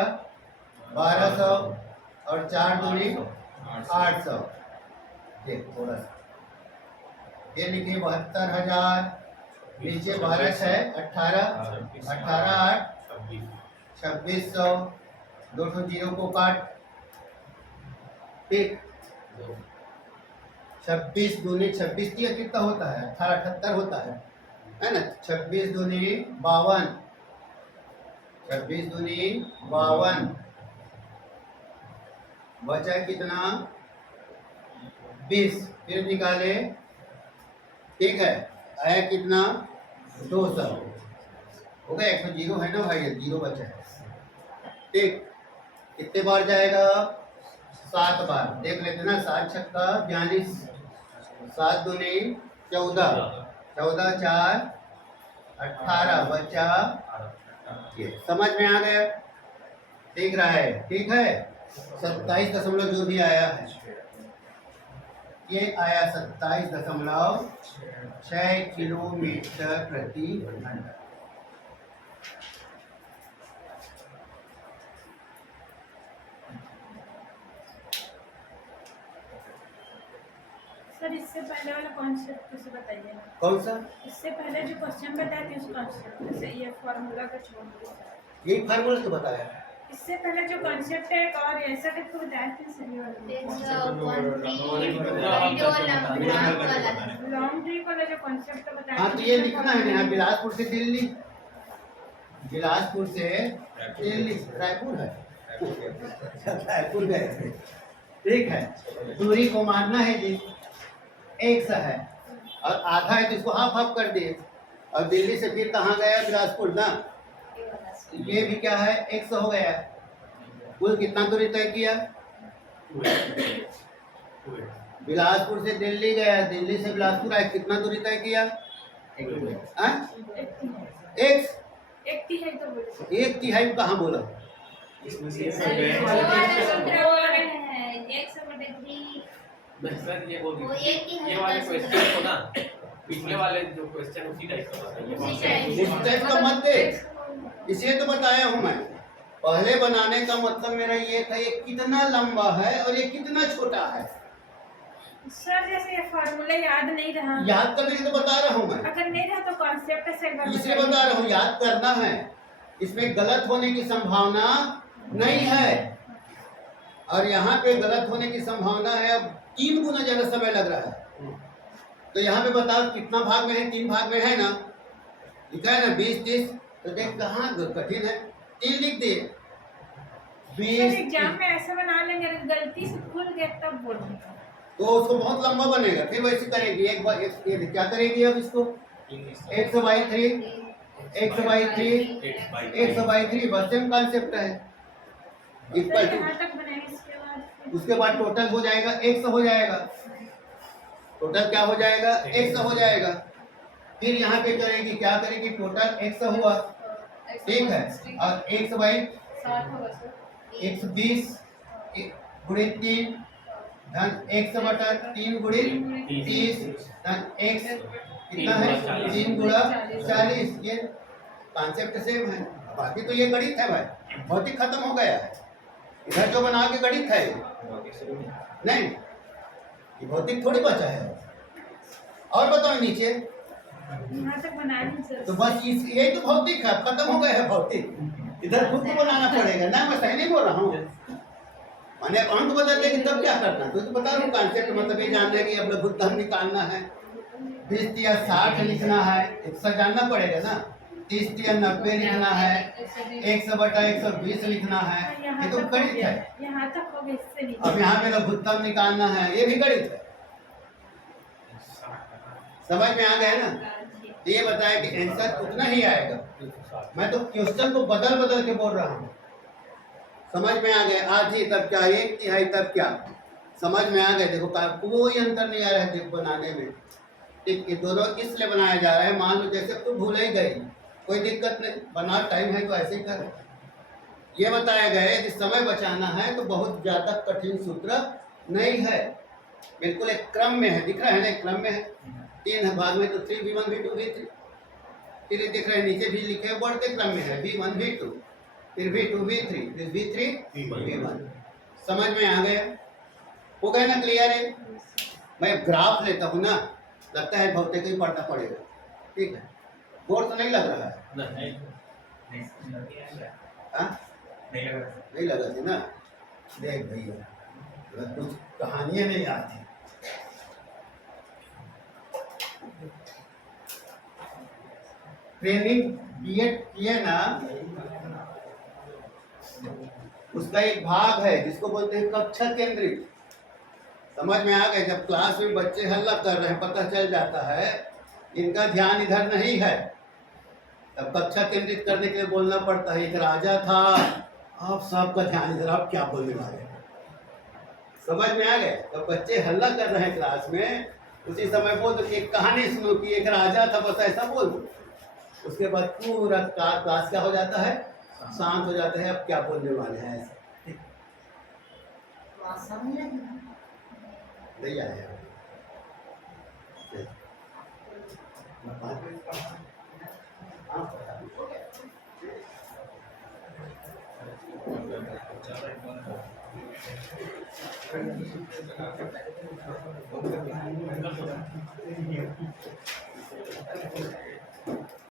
1200 और 4 दूनी 800। थोड़ा सा ये लिखिए 72,000। नीचे 12 है 18 18 8 2600। 2 जीरो को काट। ठीक, 26 दूनी 26 तिया कितना होता है? 18 78 होता है ना। 26 दूनी 52 26 दूनी 52 बचा कितना? 20। फिर निकाले। ठीक है, आया कितना? 200 हो गया। 100 है ना भाई, 0 बचा है। ठीक, कितने बार जाएगा? 7 बार। देख लेते ना, 7 छक्का 42 7 दूनी 14 14 4 18 बचा। समझ में आ गया? ठीक रहा है? ठीक है। 27 दशमलव जो भी आया है, ये आया 27.6 किलोमीटर प्रति घंटा। सर इससे पहले वाला कॉन्सेप्ट कैसे बताइए? कौन सा? इससे पहले जो क्वेश्चन बताए थे उस कॉन्सेप्ट जैसे ये फार्मूला का छोड़ दिया। यही फार्मूला तो बताया। इससे पहले जो कॉन्सेप्ट है एक और ऐसा टाइप को बताया था सही वाला। लॉन्ग ट्रिप वाला जो कॉन्सेप्ट बताया। हाँ तो ये लिखना है ना, बिलासपुर से दिल्ली, बिलासपुर से दिल्ली, रायपुर है, रायपुर गए थे, ठीक है। दूरी को मारना है जी, x है और आधा है तो इसको हाफ हाफ कर दिए, और दिल्ली से फिर कहाँ गया? बिलासपुर ना, ये भी क्या है? x हो गया। कुल कितना दूरी तय किया? बिलासपुर से दिल्ली गया, दिल्ली से बिलासपुर आया, कितना दूरी तय किया? x। एक तिहाई तो बोले। एक तिहाई कहाँ बोला? इसमें से सर सब ये है। सर ये वो वो एक ही है, ये वाले 10 क्वेश्चन को ना पिछले वाले जो क्वेश्चन उसी टाइप का उसी बताइए। इस टाइप का मत दे, इसलिए तो बताया हूँ मैं। पहले बनाने का मतलब मेरा ये था ये कितना लंबा है और ये कितना छोटा है। सर जैसे ये फार्मूला याद नहीं रहा, याद करने के तो बता रहा हूँ मैं, अगर नहीं रहा तो कॉन्सेप्ट से एक बार इसलिए बताइए। बता रहा हूँ, याद करना है। इसमें गलत होने की संभावना नहीं है, और यहाँ पे गलत होने की संभावना है। अब 3 गुना ज्यादा समय लग रहा है, तो यहाँ पे बताओ कितना भाग में है? 3 भाग में है ना, लिखा है ना 20 30, तो देख कहाँ कठिन है, 3 लिख दिए। सर 20 एग्जाम में ऐसा बना लेंगे, अगर गलती से भूल गए तब बोलेंगे। तो उसको बहुत लंबा बनेगा, फिर वैसे करेगी। एक बार ये क्या करेगी अब इसको? 100/3, 100/3, 100/3, बस सेम कॉन्सेप्ट है। इक्वल सर टू, यहाँ तक बनाएंगे, इसके बाद फिर- उसके बाद टोटल हो जाएगा 100 हो जाएगा। टोटल क्या हो जाएगा? 100 हो जाएगा। फिर यहाँ पे करेगी, क्या करेगी? टोटल 100 हुआ, ठीक है, और 60 होगा सर। 120 गुणित 3 धन 100/3 गुणित 30 धन x कितना है? 3 गुणा 40। ये कॉन्सेप्ट सेम है, बाकी तो ये गणित है भाई, भौतिक खत्म हो गया है। इधर जो बना के गणित है नहीं, ये भौतिक थोड़ी बचा है। और बताओ नीचे, यहाँ तक बना लें सर। तो बस यही तो भौतिक है, खत्म हो गया है भौतिक। इधर खुद को बनाना पड़ेगा ना, मैं सही नहीं बोल रहा हूँ। मैंने अंक बदल देगी तब क्या करना? तो बता रहा हूँ कॉन्सेप्ट, मतलब ये जानना है कि अब लघुत्तम निकालना है। 20 या 60 लिखना है, 100 जानना पड़ेगा ना। 30 या 90 लिखना है, 100/120 लिखना है, ये तो गणित है। यहाँ तक हो गया, इससे नहीं। अब यहाँ पे लघुत्तम निकालना है, ये भी गणित है। समझ में आ गया ना? ये बताया कि आंसर उतना ही आएगा। मैं तो क्वेश्चन को बदल बदल के बोल रहा हूँ। समझ में आ गया? आधी तब क्या, 1/3 तब क्या, समझ में आ गए? देखो कोई अंतर नहीं आ रहा है देखो बनाने में, ठीक। ये दोनों इसलिए बनाया जा रहा है, मान लो जैसे तुम भूल ही गई, कोई दिक्कत नहीं, बना टाइम है तो ऐसे ही कर। ये बताया गया है कि समय बचाना है तो बहुत ज़्यादा कठिन सूत्र नहीं है, बिल्कुल एक क्रम में है। दिख रहा है ना, एक क्रम में है। 3 भाग में तो 3 V1 V2 V3, फिर दिख रहा है नीचे भी लिखे बढ़ते क्रम में है, V1 V2, फिर V2 V3, फिर V3 V1। समझ में आ गया? हो गया ना क्लियर है? मैं ग्राफ लेता हूँ ना, लगता है भौतिक ही पढ़ना पड़ेगा, ठीक है। बोर तो नहीं लग रहा है? हाँ? नहीं लगा थी ना? देख भैया, कुछ कहानियां नहीं आती। ट्रेनिंग B.Ed किए ना, उसका एक भाग है जिसको बोलते हैं कक्षा केंद्रित। समझ में आ गए? जब क्लास में बच्चे हल्ला कर रहे हैं, पता चल जाता है इनका ध्यान इधर नहीं है, तब कक्षा केंद्रित करने के लिए बोलना पड़ता है। एक राजा था, आप सबका ध्यान इधर, आप क्या बोलने वाले? समझ में आ गए? तब बच्चे हल्ला कर रहे हैं क्लास में, उसी समय बोल दो, एक कहानी सुनो कि एक राजा था, बस ऐसा बोल दो। उसके बाद पूरा क्लास क्या हो जाता है? शांत हो जाता है, अब क्या बोलने वाले हैं ऐसा। समझ नहीं आया चल। मैं बात करता हूँ। हाँ, पता नहीं हो गया। ज़्यादा